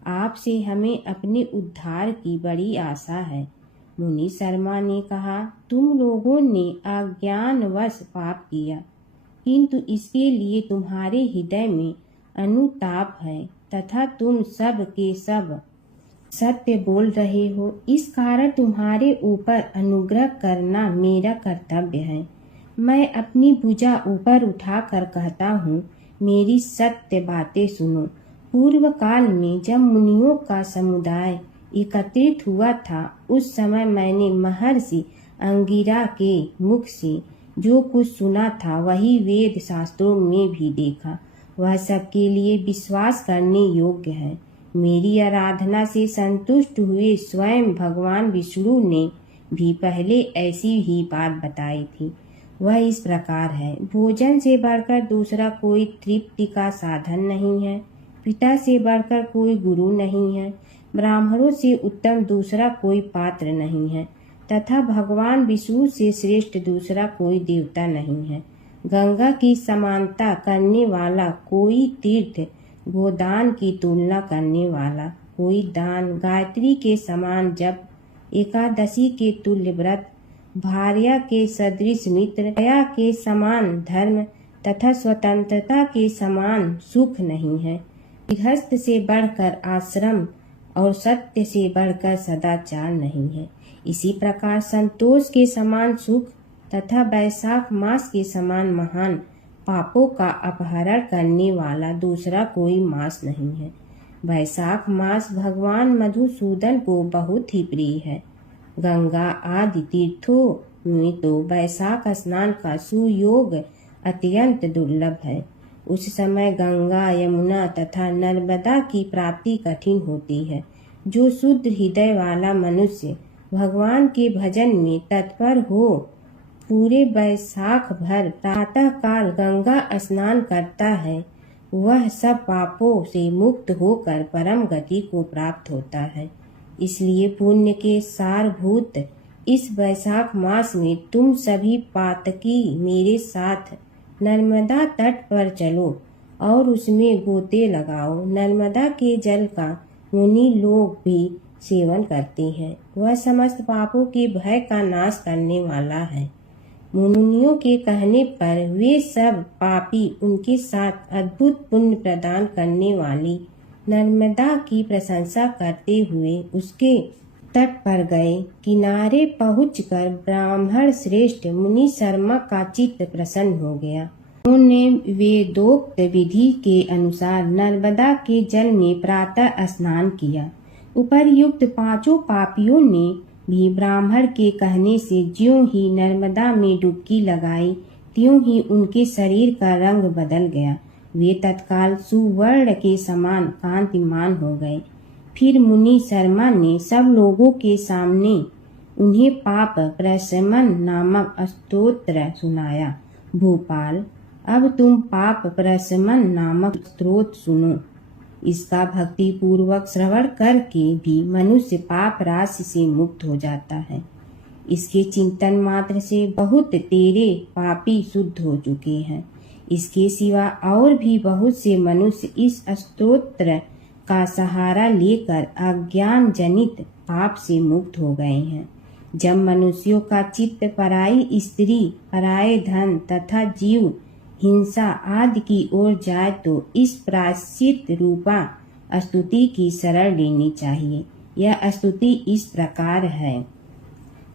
आपसे हमें अपने उद्धार की बड़ी आशा है। मुनि शर्मा ने कहा, तुम लोगों ने अज्ञानवश पाप किया, किंतु इसके लिए तुम्हारे हृदय में अनुताप है तथा तुम सब के सब सत्य बोल रहे हो। इस कारण तुम्हारे ऊपर अनुग्रह करना मेरा कर्तव्य है। मैं अपनी भुजा ऊपर उठाकर कहता हूँ, मेरी सत्य बातें सुनो। पूर्व काल में जब मुनियों का समुदाय एकत्रित हुआ था, उस समय मैंने महर्षि अंगिरा के मुख से जो कुछ सुना था वही वेद शास्त्रों में भी देखा। वह सबके लिए विश्वास करने योग्य है। मेरी आराधना से संतुष्ट हुए स्वयं भगवान विष्णु ने भी पहले ऐसी ही बात बताई थी। वह इस प्रकार है, भोजन से बढ़कर दूसरा कोई तृप्ति का साधन नहीं है, पिता से बढ़कर कोई गुरु नहीं है, ब्राह्मणों से उत्तम दूसरा कोई पात्र नहीं है, तथा भगवान विष्णु से श्रेष्ठ दूसरा कोई देवता नहीं है। गंगा की समानता करने वाला कोई तीर्थ, गोदान की तुलना करने वाला कोई दान, गायत्री के समान जप, एकादशी के तुल्य व्रत, भार्या के सदृश मित्र, दया के समान धर्म तथा स्वतंत्रता के समान सुख नहीं है। गृहस्थ से बढ़कर आश्रम और सत्य से बढ़कर सदाचार नहीं है। इसी प्रकार संतोष के समान सुख तथा वैशाख मास के समान महान पापों का अपहरण करने वाला दूसरा कोई मास नहीं है। वैशाख मास भगवान मधुसूदन को बहुत ही प्रिय है। गंगा आदि तीर्थों में तो वैशाख स्नान का सुयोग अत्यंत दुर्लभ है। उस समय गंगा, यमुना तथा नर्मदा की प्राप्ति कठिन होती है। जो शुद्ध हृदय वाला मनुष्य भगवान के भजन में तत्पर हो, पूरे वैशाख भर प्रातः काल गंगा स्नान करता है, वह सब पापों से मुक्त होकर परम गति को प्राप्त होता है। इसलिए पुण्य के सारभूत इस वैशाख मास में तुम सभी पातकी मेरे साथ नर्मदा तट पर चलो और उसमें गोते लगाओ। नर्मदा के जल का मुनि लोग भी सेवन करते हैं। वह समस्त पापों के भय का नाश करने वाला है। मुनियों के कहने पर वे सब पापी उनके साथ अद्भुत पुण्य प्रदान करने वाली नर्मदा की प्रशंसा करते हुए उसके तट पर गए। किनारे पहुंचकर ब्राह्मण श्रेष्ठ मुनि शर्मा का चित्त प्रसन्न हो गया। उन्होंने वेदोक्त विधि के अनुसार नर्मदा के जल में प्रातः स्नान किया। उपर्युक्त पांचों पापियों ने भी ब्राह्मण के कहने से ज्यों ही नर्मदा में डुबकी लगाई, त्यों ही उनके शरीर का रंग बदल गया। वे तत्काल सुवर्ण के समान कांतिमान हो गए। फिर मुनि शर्मा ने सब लोगों के सामने उन्हें पाप प्रशमन नामक स्तोत्र सुनाया। भूपाल, अब तुम पाप प्रशमन नामक स्तोत्र सुनो। इसका भक्ति पूर्वक श्रवण करके भी मनुष्य पाप राशि से मुक्त हो जाता है। इसके चिंतन मात्र से बहुत तेरे पापी शुद्ध हो चुके हैं। इसके सिवा और भी बहुत से मनुष्य इस स्तोत्र का सहारा लेकर अज्ञान जनित पाप से मुक्त हो गए हैं। जब मनुष्यों का चित्त पराई स्त्री, पराये धन तथा जीव हिंसा आदि की ओर जाए तो इस प्रायश्चित रूपा स्तुति की शरण लेनी चाहिए। यह स्तुति इस प्रकार है।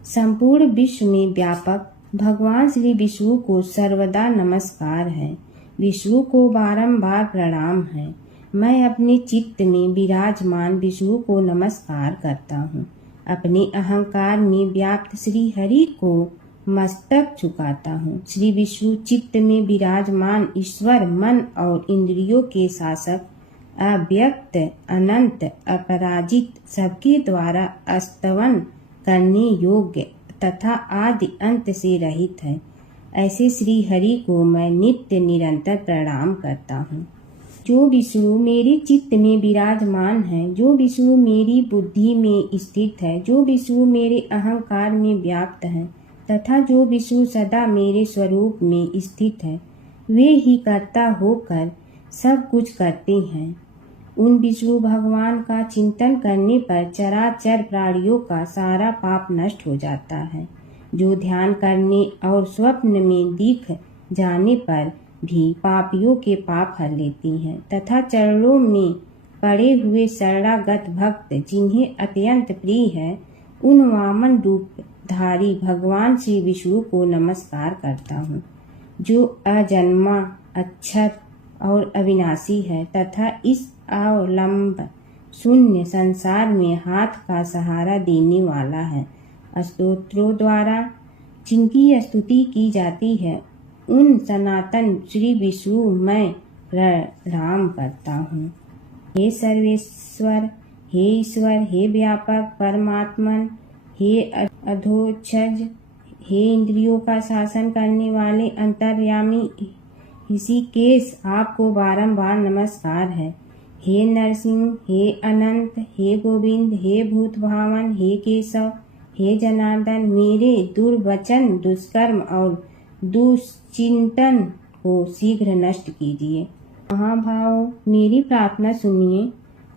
संपूर्ण विश्व में व्यापक भगवान श्री विष्णु को सर्वदा नमस्कार है। विष्णु को बारंबार प्रणाम है। मैं अपने चित्त में विराजमान विष्णु को नमस्कार करता हूँ। अपने अहंकार में व्याप्त श्री हरि को मस्तक झुकाता हूँ। श्री विष्णु चित्त में विराजमान ईश्वर, मन और इंद्रियों के शासक, अव्यक्त, अनंत, अपराजित, सबके द्वारा स्तवन करने योग्य तथा आदि अंत से रहित है। ऐसे श्री हरि को मैं नित्य निरंतर प्रणाम करता हूँ। जो विष्णु मेरे चित्त में विराजमान है, जो विष्णु मेरी बुद्धि में स्थित है, जो विष्णु मेरे अहंकार में व्याप्त है तथा जो विष्णु सदा मेरे स्वरूप में स्थित है, वे ही कर्ता होकर सब कुछ करते हैं। उन विष्णु भगवान का चिंतन करने पर चराचर प्राणियों का सारा पाप नष्ट हो जाता है, जो ध्यान करने और स्वप्न में दिख जाने पर भी पापियों के पाप हर लेती हैं तथा चरणों में पड़े हुए शरणागत भक्त जिन्हें अत्यंत प्रिय है, उन वामन रूप धारी भगवान श्री विष्णु को नमस्कार करता हूँ, जो अजन्मा, अक्षर और अविनाशी है तथा इस अवलंब शून्य संसार में हाथ का सहारा देने वाला है। स्तोत्रों द्वारा जिनकी स्तुति की जाती है, उन सनातन श्री विष्णु मैं प्रणाम करता हूँ। हे सर्वेश्वर, हे ईश्वर, हे व्यापक परमात्मन, हे अधोक्षज, हे इंद्रियों का शासन करने वाले अंतर्यामी ऋषिकेश, आपको बारंबार नमस्कार है। हे नरसिंह, हे अनंत, हे गोविंद, हे भूत भावन, हे केशव, हे जनार्दन, मेरे दुर्वचन, दुष्कर्म और दुश्चिंतन को शीघ्र नष्ट कीजिए। महाभाव, मेरी प्रार्थना सुनिए।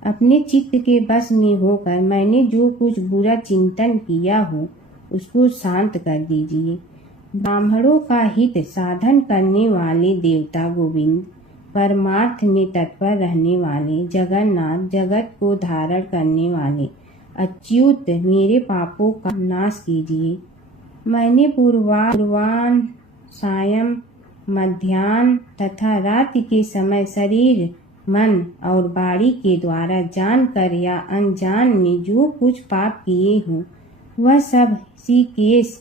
अपने चित्त के बस में होकर मैंने जो कुछ बुरा चिंतन किया हो, उसको शांत कर दीजिए। ब्राह्मणों का हित साधन करने वाले देवता गोविंद, परमार्थ में तत्पर रहने वाले जगन्नाथ, जगत को धारण करने वाले अच्युत, मेरे पापों का नाश कीजिए। मैंने पूर्वाह्न, सायं, मध्याह्न तथा रात्रि के समय शरीर, मन और वाणी के द्वारा जानकर या अनजान में जो कुछ पाप किए हों, वह सब ऋषिकेश,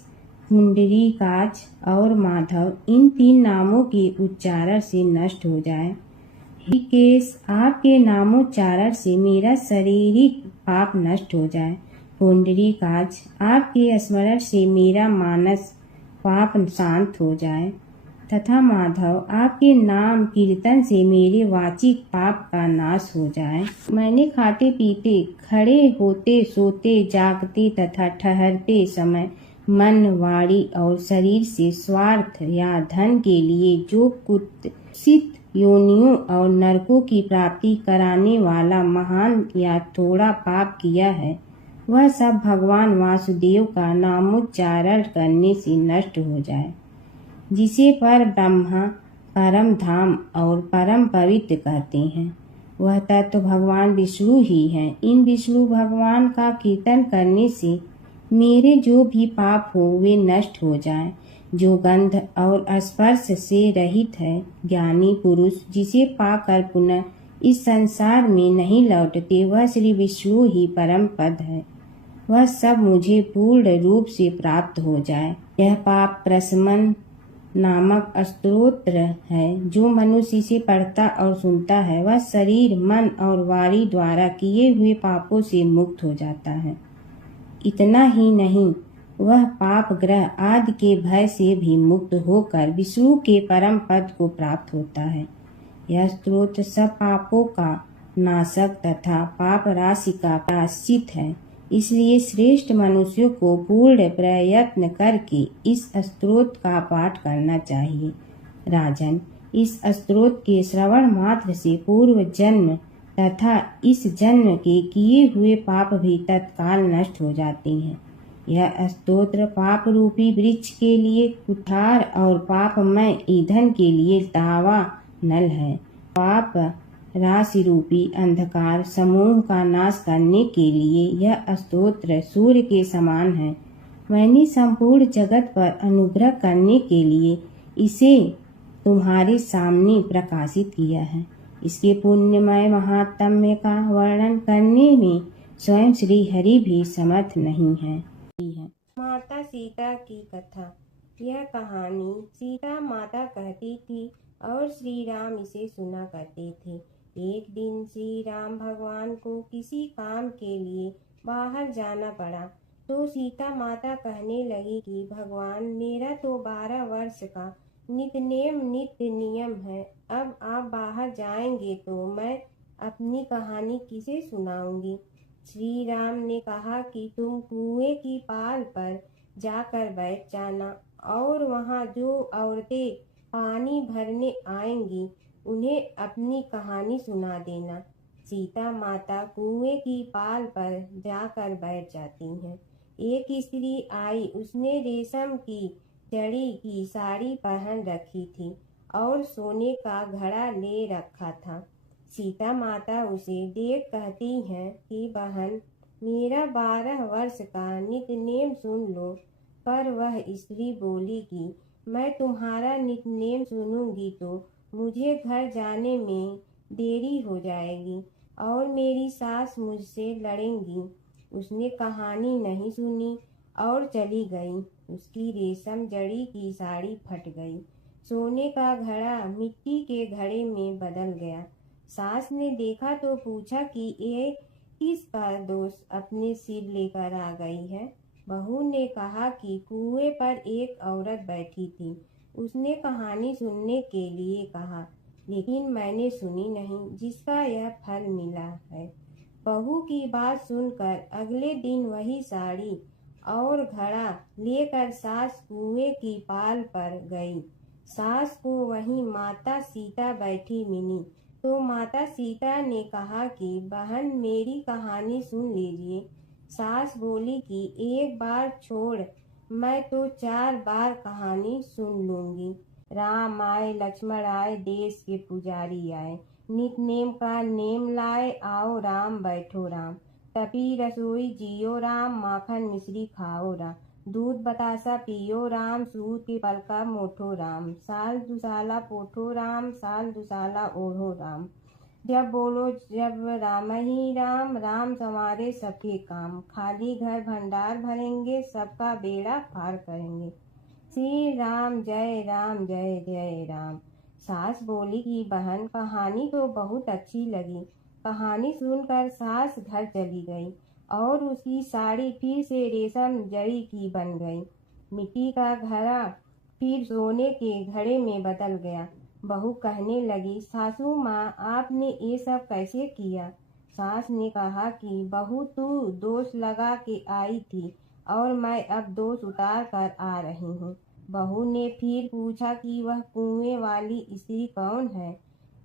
पुंडरीकाक्ष और माधव, इन 3 नामों के उच्चारण से नष्ट हो जाए। ऋषिकेश, आपके नामोच्चारण से मेरा शारीरिक पाप नष्ट हो जाए। पुंडरीकाक्ष, आपके स्मरण से मेरा मानस पाप शांत हो जाए तथा माधव, आपके नाम कीर्तन से मेरे वाचिक पाप का नाश हो जाए। मैंने खाते पीते, खड़े होते, सोते, जागते तथा ठहरते समय मन, वाणी और शरीर से स्वार्थ या धन के लिए जो कुत्सित योनियों और नरकों की प्राप्ति कराने वाला महान या थोड़ा पाप किया है, वह सब भगवान वासुदेव का नामोच्चारण करने से नष्ट हो जाए, जिसे पर ब्रह्मा, परम धाम और परम पवित्र कहते हैं। वह तत्व भगवान विष्णु ही हैं। इन विष्णु भगवान का कीर्तन करने से मेरे जो भी पाप हो वे नष्ट हो जाएं। जो गंध और स्पर्श से रहित है, ज्ञानी पुरुष जिसे पाकर पुनः इस संसार में नहीं लौटते, वह श्री विष्णु ही परम पद है। वह सब मुझे पूर्ण रूप से प्राप्त हो जाए। यह पाप प्रशमन नामक स्तोत्र है, जो मनुष्य इसे पढ़ता और सुनता है, वह शरीर, मन और वाणी द्वारा किए हुए पापों से मुक्त हो जाता है। इतना ही नहीं, वह पाप ग्रह आदि के भय से भी मुक्त होकर विष्णु के परम पद को प्राप्त होता है। यह स्तोत्र सब पापों का नाशक तथा पाप राशि का प्रायश्चित है। इसलिए श्रेष्ठ मनुष्यों को पूर्ण प्रयत्न करके इस स्तोत्र का पाठ करना चाहिए। राजन, इस स्तोत्र के श्रवण मात्र से पूर्व जन्म तथा इस जन्म के किए हुए पाप भी तत्काल नष्ट हो जाते हैं। यह स्तोत्र पाप रूपी वृक्ष के लिए कुठार और पापमय ईंधन के लिए दावा नल है। पाप राशि रूपी अंधकार समूह का नाश करने के लिए यह स्तोत्र सूर्य के समान है। मैंने संपूर्ण जगत पर अनुग्रह करने के लिए इसे तुम्हारे सामने प्रकाशित किया है। इसके पुण्यमय महात्म्य का वर्णन करने में स्वयं श्री हरि भी समर्थ नहीं है। माता सीता की कथा। यह कहानी सीता माता कहती थी और श्री राम इसे सुना करते थे। एक दिन श्री राम भगवान को किसी काम के लिए बाहर जाना पड़ा, तो सीता माता कहने लगी कि भगवान, मेरा तो 12 वर्ष का नित्य नियम है। अब आप बाहर जाएंगे तो मैं अपनी कहानी किसे सुनाऊंगी। श्री राम ने कहा कि तुम कुएं की पाल पर जाकर बैठ जाना और वहाँ जो औरतें पानी भरने आएंगी, उन्हें अपनी कहानी सुना देना। सीता माता कुएं की पाल पर जाकर बैठ जाती हैं। एक स्त्री आई, उसने रेशम की जड़ी की साड़ी पहन रखी थी और सोने का घड़ा ले रखा था। सीता माता उसे देख कहती हैं कि बहन, मेरा 12 वर्ष का नितनेम सुन लो। पर वह स्त्री बोली कि मैं तुम्हारा नितनेम सुनूंगी तो मुझे घर जाने में देरी हो जाएगी और मेरी सास मुझसे लड़ेंगी। उसने कहानी नहीं सुनी और चली गई। उसकी रेशम जड़ी की साड़ी फट गई। सोने का घड़ा मिट्टी के घड़े में बदल गया। सास ने देखा तो पूछा कि ये किसका दोष अपने सिर लेकर आ गई है। बहू ने कहा कि कुएं पर एक औरत बैठी थी। उसने कहानी सुनने के लिए कहा, लेकिन मैंने सुनी नहीं, जिसका यह फल मिला है। बहू की बात सुनकर अगले दिन वही साड़ी और घड़ा लेकर सास कुएं की पाल पर गई। सास को वहीं माता सीता बैठी मिली तो माता सीता ने कहा कि बहन, मेरी कहानी सुन लीजिए। सास बोली कि एक बार छोड़, मैं तो 4 बार कहानी सुन लूंगी। राम आए लक्ष्मण आए, देश के पुजारी आए, नित नेम का नेम लाए, आओ राम बैठो राम। तपी रसोई जियो राम, माखन मिश्री खाओ राम। दूध बतासा पियो राम, सूत के पलका मोठो राम। साल दुसाला पोठो राम, साल दुसाला ओढ़ो राम। जब बोलो जब राम ही राम, राम संवारे सबके काम। खाली घर भंडार भरेंगे, सबका बेड़ा पार करेंगे। श्री राम जय राम जय जय राम। सास बोली कि बहन, कहानी तो बहुत अच्छी लगी। कहानी सुनकर सास घर चली गई और उसकी साड़ी फिर से रेशम जड़ी की बन गई। मिट्टी का घड़ा फिर सोने के घड़े में बदल गया। बहू कहने लगी, सासू माँ, आपने ये सब कैसे किया? सास ने कहा कि बहू, तू दोष लगा के आई थी और मैं अब दोष उतार कर आ रही हूँ। बहू ने फिर पूछा कि वह कुएं वाली स्त्री कौन है?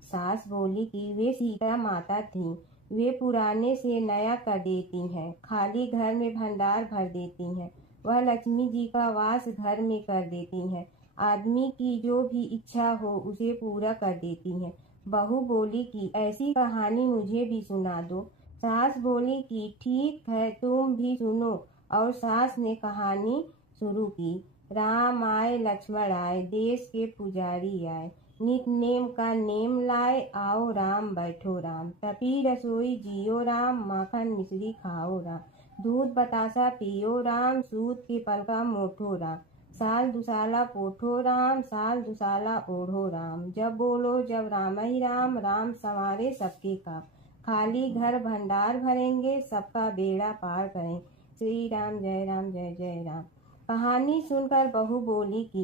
सास बोली कि वे सीता माता थी। वे पुराने से नया कर देती हैं, खाली घर में भंडार भर देती हैं। वह लक्ष्मी जी का वास घर में कर देती हैं। आदमी की जो भी इच्छा हो उसे पूरा कर देती हैं। बहू बोली कि ऐसी कहानी मुझे भी सुना दो। सास बोली कि ठीक है, तुम भी सुनो। और सास ने कहानी शुरू की। राम आए लक्ष्मण आए, देश के पुजारी आए, नित नेम का नेम लाए, आओ राम बैठो राम। तपी रसोई जियो राम, माखन मिश्री खाओ राम। दूध बतासा पियो राम, सूत के पलका मोठो राम। साल दुसाला पोठो राम, साल दुसाला ओढ़ो राम। जब बोलो जब राम ही राम, राम संवारे सबके काम। खाली घर भंडार भरेंगे, सबका बेड़ा पार करें। श्री राम जय जय राम। कहानी सुनकर बहू बोली कि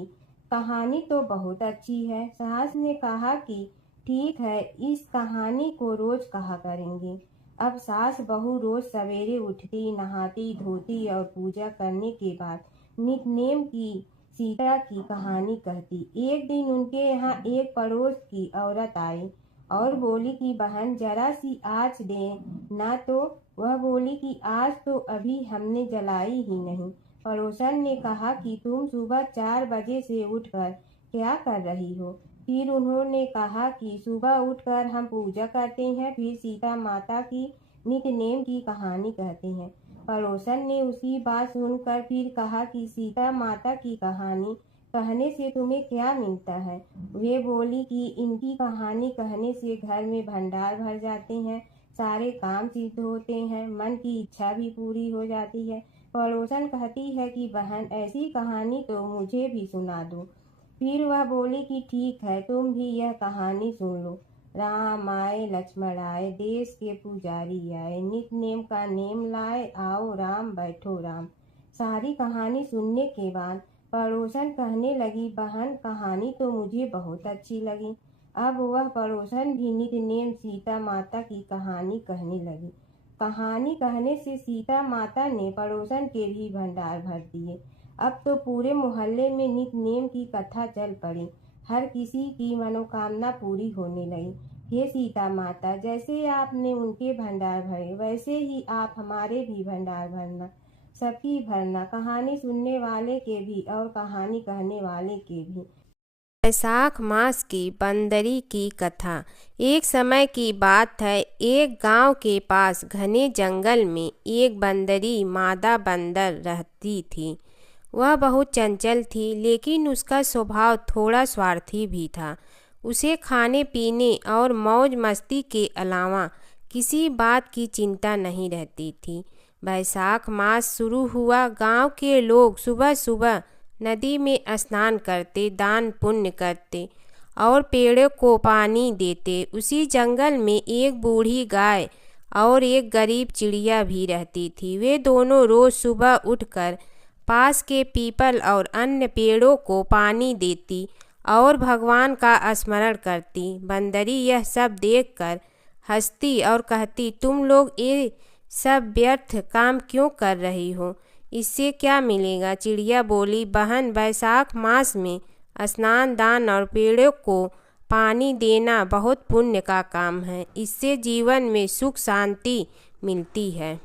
कहानी तो बहुत अच्छी है। सास ने कहा कि ठीक है, इस कहानी को रोज कहा करेंगे। अब सास बहू रोज सवेरे उठती, नहाती धोती और पूजा करने के बाद नित नेम की सीता की कहानी कहती। एक दिन उनके यहाँ एक पड़ोस की औरत आई और बोली कि बहन, जरा सी आँच दे ना। तो वह बोली कि आज तो अभी हमने जलाई ही नहीं। पड़ोसन ने कहा कि तुम सुबह 4 बजे से उठकर क्या कर रही हो? फिर उन्होंने कहा कि सुबह उठकर हम पूजा करते हैं, फिर सीता माता की नित नेम की कहानी कहते हैं। पड़ोसन ने उसकी बात सुनकर फिर कहा कि सीता माता की कहानी कहने से तुम्हें क्या मिलता है? वे बोली कि इनकी कहानी कहने से घर में भंडार भर जाते हैं, सारे काम सिद्ध होते हैं, मन की इच्छा भी पूरी हो जाती है। पड़ोसन कहती है कि बहन, ऐसी कहानी तो मुझे भी सुना दो। फिर वह बोली कि ठीक है, तुम भी यह कहानी सुन लो। राम आए लक्ष्मण आए, देश के पुजारी आए, नित नेम का नेम लाए, आओ राम बैठो राम। सारी कहानी सुनने के बाद पड़ोसन कहने लगी, बहन, कहानी तो मुझे बहुत अच्छी लगी। अब वह पड़ोसन भी नित नेम सीता माता की कहानी कहने लगी। कहानी कहने से सीता माता ने पड़ोसन के भी भंडार भर दिए। अब तो पूरे मोहल्ले में नित नेम की कथा चल पड़ी। हर किसी की मनोकामना पूरी होने लगी। हे सीता माता, जैसे आपने उनके भंडार भरे, वैसे ही आप हमारे भी भंडार भरना, सबकी भरना, कहानी सुनने वाले के भी और कहानी कहने वाले के भी। वैशाख मास की बंदरी की कथा। एक समय की बात है, एक गांव के पास घने जंगल में एक बंदरी मादा बंदर रहती थी। वह बहुत चंचल थी, लेकिन उसका स्वभाव थोड़ा स्वार्थी भी था। उसे खाने पीने और मौज मस्ती के अलावा किसी बात की चिंता नहीं रहती थी। वैशाख मास शुरू हुआ। गांव के लोग सुबह सुबह नदी में स्नान करते, दान पुण्य करते और पेड़ों को पानी देते। उसी जंगल में एक बूढ़ी गाय और एक गरीब चिड़िया भी रहती थी। वे दोनों रोज सुबह उठकर पास के पीपल और अन्य पेड़ों को पानी देती और भगवान का स्मरण करती। बंदरी यह सब देखकर हंसती और कहती, तुम लोग ये सब व्यर्थ काम क्यों कर रही हो? इससे क्या मिलेगा? चिड़िया बोली, बहन, वैशाख मास में स्नान, दान और पेड़ों को पानी देना बहुत पुण्य का काम है। इससे जीवन में सुख शांति मिलती है।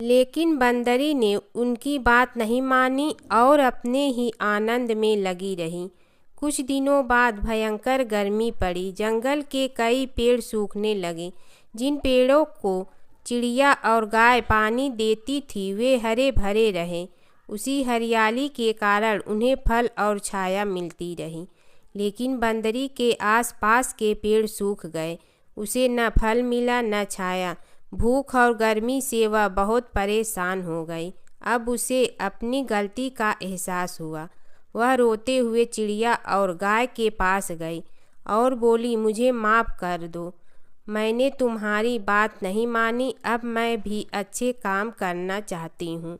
लेकिन बंदरी ने उनकी बात नहीं मानी और अपने ही आनंद में लगी रही। कुछ दिनों बाद भयंकर गर्मी पड़ी। जंगल के कई पेड़ सूखने लगे। जिन पेड़ों को चिड़िया और गाय पानी देती थी वे हरे भरे रहे। उसी हरियाली के कारण उन्हें फल और छाया मिलती रही। लेकिन बंदरी के आसपास के पेड़ सूख गए। उसे न फल मिला न छाया। भूख और गर्मी से वह बहुत परेशान हो गई। अब उसे अपनी गलती का एहसास हुआ। वह रोते हुए चिड़िया और गाय के पास गई और बोली, मुझे माफ़ कर दो, मैंने तुम्हारी बात नहीं मानी। अब मैं भी अच्छे काम करना चाहती हूँ।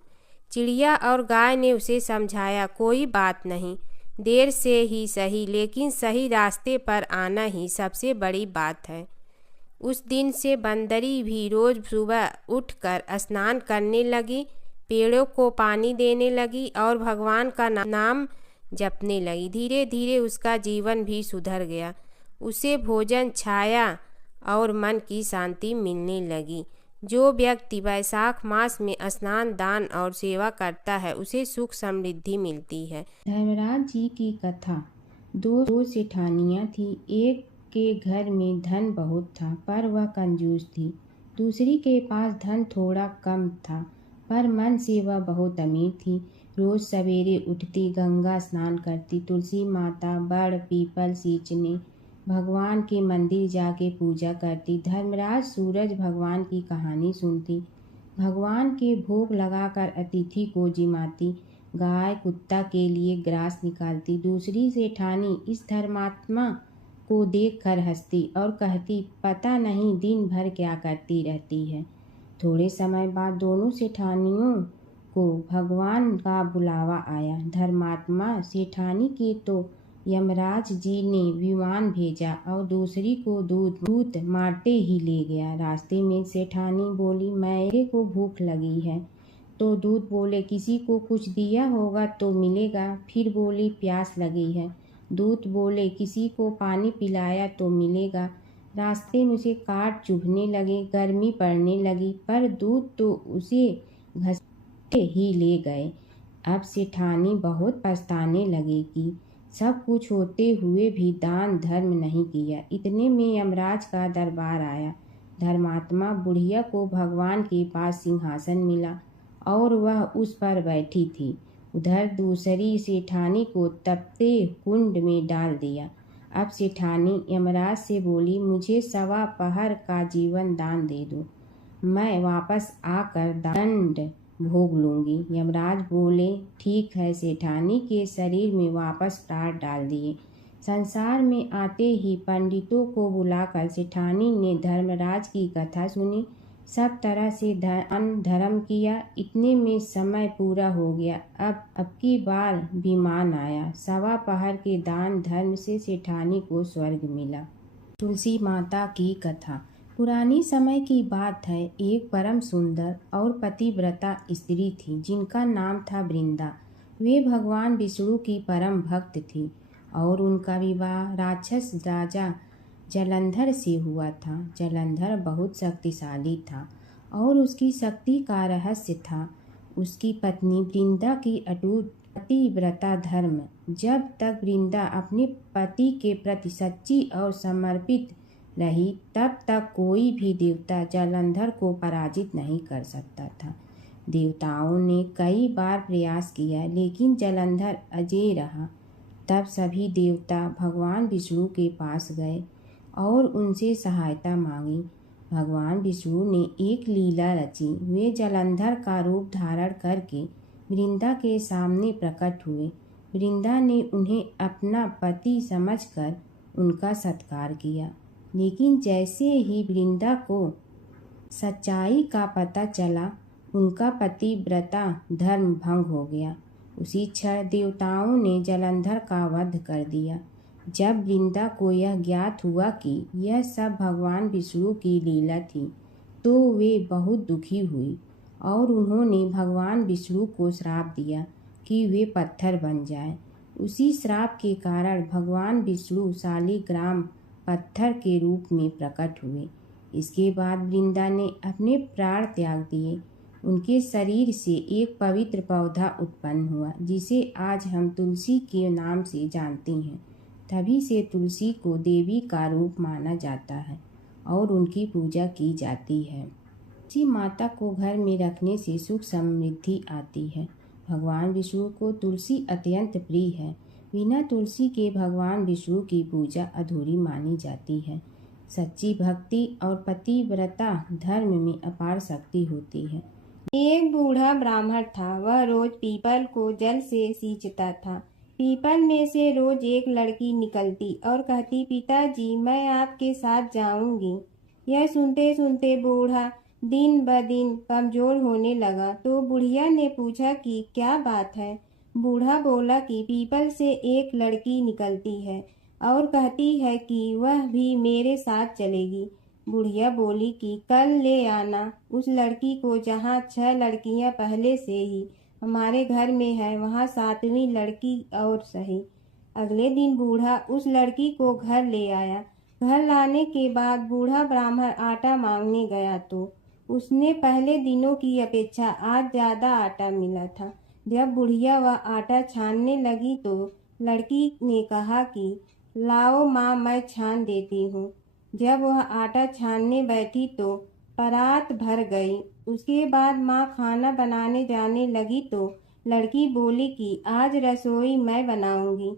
चिड़िया और गाय ने उसे समझाया, कोई बात नहीं, देर से ही सही, लेकिन सही रास्ते पर आना ही सबसे बड़ी बात है। उस दिन से बंदरी भी रोज़ सुबह उठकर स्नान करने लगी, पेड़ों को पानी देने लगी और भगवान का नाम जपने लगी। धीरे धीरे उसका जीवन भी सुधर गया। उसे भोजन, छाया और मन की शांति मिलने लगी। जो व्यक्ति वैशाख मास में स्नान, दान और सेवा करता है उसे सुख समृद्धि मिलती है। धर्मराज जी की कथा। दो सेठानियाँ थी। एक के घर में धन बहुत था पर वह कंजूस थी। दूसरी के पास धन थोड़ा कम था पर मन से वह बहुत अमीर थी। रोज सवेरे उठती, गंगा स्नान करती, तुलसी माता, बड़, पीपल सींचने, भगवान के मंदिर जाके पूजा करती। धर्मराज सूरज भगवान की कहानी सुनती, भगवान के भोग लगाकर अतिथि को जिमाती, गाय कुत्ता के लिए ग्रास निकालती। दूसरी सेठानी इस धर्मात्मा को देखकर हंसती और कहती, पता नहीं दिन भर क्या करती रहती है। थोड़े समय बाद दोनों सेठानियों को भगवान का बुलावा आया। धर्मात्मा सेठानी के तो यमराज जी ने विमान भेजा और दूसरी को दूत मारते ही ले गया। रास्ते में सेठानी बोली, मेरे को भूख लगी है। तो दूत बोले, किसी को कुछ दिया होगा तो मिलेगा। फिर बोली, प्यास लगी है। दूत बोले, किसी को पानी पिलाया तो मिलेगा। रास्ते में उसे काट चुभने लगे, गर्मी पड़ने लगी, पर दूत तो उसे घसीटे ही ले गए। अब सेठानी बहुत पछताने लगी कि सब कुछ होते हुए भी दान धर्म नहीं किया। इतने में यमराज का दरबार आया। धर्मात्मा बुढ़िया को भगवान के पास सिंहासन मिला और वह उस पर बैठी थी। उधर दूसरी सेठानी को तपते कुंड में डाल दिया। अब सेठानी यमराज से बोली, मुझे 1.25 पहर का जीवन दान दे दो, मैं वापस आकर दंड भोग लूंगी। यमराज बोले, ठीक है। सेठानी के शरीर में वापस प्राण डाल दिए। संसार में आते ही पंडितों को बुलाकर सेठानी ने धर्मराज की कथा सुनी, सब तरह से दान धर्म किया। इतने में समय पूरा हो गया। अब की बार विमान आया। 1.25 पहर के दान धर्म से सेठानी को स्वर्ग मिला। तुलसी माता की कथा। पुरानी समय की बात है। एक परम सुंदर और पतिव्रता स्त्री थी जिनका नाम था वृंदा। वे भगवान विष्णु की परम भक्त थी और उनका विवाह राक्षस राजा जलंधर से हुआ था। जलंधर बहुत शक्तिशाली था और उसकी शक्ति का रहस्य था उसकी पत्नी वृंदा की अटूट पतिव्रता धर्म। जब तक वृंदा अपने पति के प्रति सच्ची और समर्पित रही तब तक कोई भी देवता जलंधर को पराजित नहीं कर सकता था। देवताओं ने कई बार प्रयास किया लेकिन जलंधर अजेय रहा। तब सभी देवता भगवान विष्णु के पास गए और उनसे सहायता मांगी। भगवान विष्णु ने एक लीला रची। वे जलंधर का रूप धारण करके वृंदा के सामने प्रकट हुए। वृंदा ने उन्हें अपना पति समझकर उनका सत्कार किया, लेकिन जैसे ही वृंदा को सच्चाई का पता चला उनका पतिव्रता धर्म भंग हो गया। उसी क्षण देवताओं ने जलंधर का वध कर दिया। जब वृंदा को यह ज्ञात हुआ कि यह सब भगवान विष्णु की लीला थी तो वे बहुत दुखी हुई और उन्होंने भगवान विष्णु को श्राप दिया कि वे पत्थर बन जाएं। उसी श्राप के कारण भगवान विष्णु शालिग्राम पत्थर के रूप में प्रकट हुए। इसके बाद वृंदा ने अपने प्राण त्याग दिए। उनके शरीर से एक पवित्र पौधा उत्पन्न हुआ जिसे आज हम तुलसी के नाम से जानते हैं। तभी से तुलसी को देवी का रूप माना जाता है और उनकी पूजा की जाती है। तुलसी माता को घर में रखने से सुख समृद्धि आती है। भगवान विष्णु को तुलसी अत्यंत प्रिय है। बिना तुलसी के भगवान विष्णु की पूजा अधूरी मानी जाती है। सच्ची भक्ति और पतिव्रता धर्म में अपार शक्ति होती है। एक बूढ़ा ब्राह्मण था। वह रोज पीपल को जल से सींचता था। पीपल में से रोज एक लड़की निकलती और कहती, पिताजी मैं आपके साथ जाऊंगी। यह सुनते सुनते बूढ़ा दिन ब दिन कमजोर होने लगा। तो बुढ़िया ने पूछा कि क्या बात है। बूढ़ा बोला कि पीपल से एक लड़की निकलती है और कहती है कि वह भी मेरे साथ चलेगी। बुढ़िया बोली कि कल ले आना उस लड़की को जहाँ 6 लड़कियां पहले से ही हमारे घर में है वहाँ 7वीं लड़की और सही। अगले दिन बूढ़ा उस लड़की को घर ले आया। घर लाने के बाद बूढ़ा ब्राह्मण आटा मांगने गया तो उसने पहले दिनों की अपेक्षा आज ज्यादा आटा मिला था। जब बुढ़िया वह आटा छानने लगी तो लड़की ने कहा कि लाओ माँ मैं छान देती हूँ। जब वह आटा छानने बैठी तो परात भर गई। उसके बाद माँ खाना बनाने जाने लगी तो लड़की बोली कि आज रसोई मैं बनाऊंगी।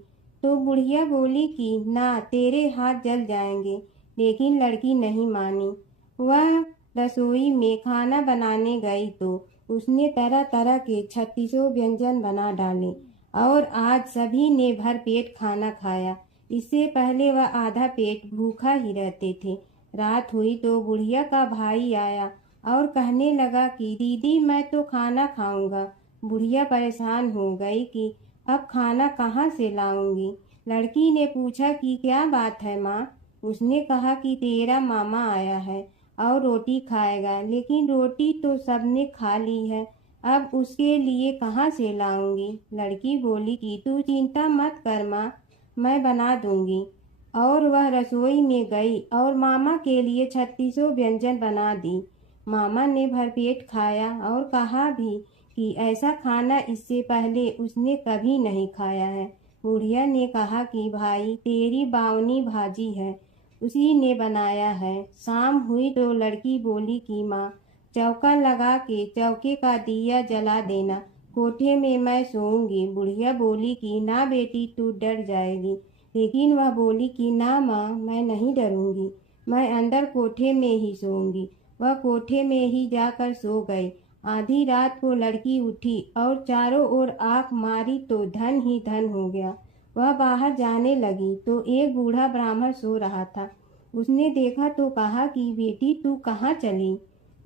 तो बुढ़िया बोली कि ना तेरे हाथ जल जाएंगे, लेकिन लड़की नहीं मानी। वह रसोई में खाना बनाने गई तो उसने तरह तरह के 36 व्यंजन बना डाले और आज सभी ने भर पेट खाना खाया। इससे पहले वह आधा पेट भूखा ही रहते थे। रात हुई तो बुढ़िया का भाई आया और कहने लगा कि दीदी मैं तो खाना खाऊंगा। बुढ़िया परेशान हो गई कि अब खाना कहाँ से लाऊंगी। लड़की ने पूछा कि क्या बात है माँ। उसने कहा कि तेरा मामा आया है और रोटी खाएगा, लेकिन रोटी तो सबने खा ली है, अब उसके लिए कहाँ से लाऊंगी। लड़की बोली कि तू चिंता मत कर माँ, मैं बना दूंगी। और वह रसोई में गई और मामा के लिए 36 व्यंजन बना दी। मामा ने भरपेट खाया और कहा भी कि ऐसा खाना इससे पहले उसने कभी नहीं खाया है। बुढ़िया ने कहा कि भाई तेरी बावनी भाजी है, उसी ने बनाया है। शाम हुई तो लड़की बोली कि माँ चौका लगा के चौके का दिया जला देना, कोठे में मैं सोऊंगी। बुढ़िया बोली कि ना बेटी तू डर जाएगी, लेकिन वह बोली कि ना माँ मैं नहीं डरूंगी, मैं अंदर कोठे में ही सोऊंगी। वह कोठे में ही जाकर सो गई। आधी रात को लड़की उठी और चारों ओर आंख मारी तो धन ही धन हो गया। वह बाहर जाने लगी तो एक बूढ़ा ब्राह्मण सो रहा था। उसने देखा तो कहा कि बेटी तू कहाँ चली।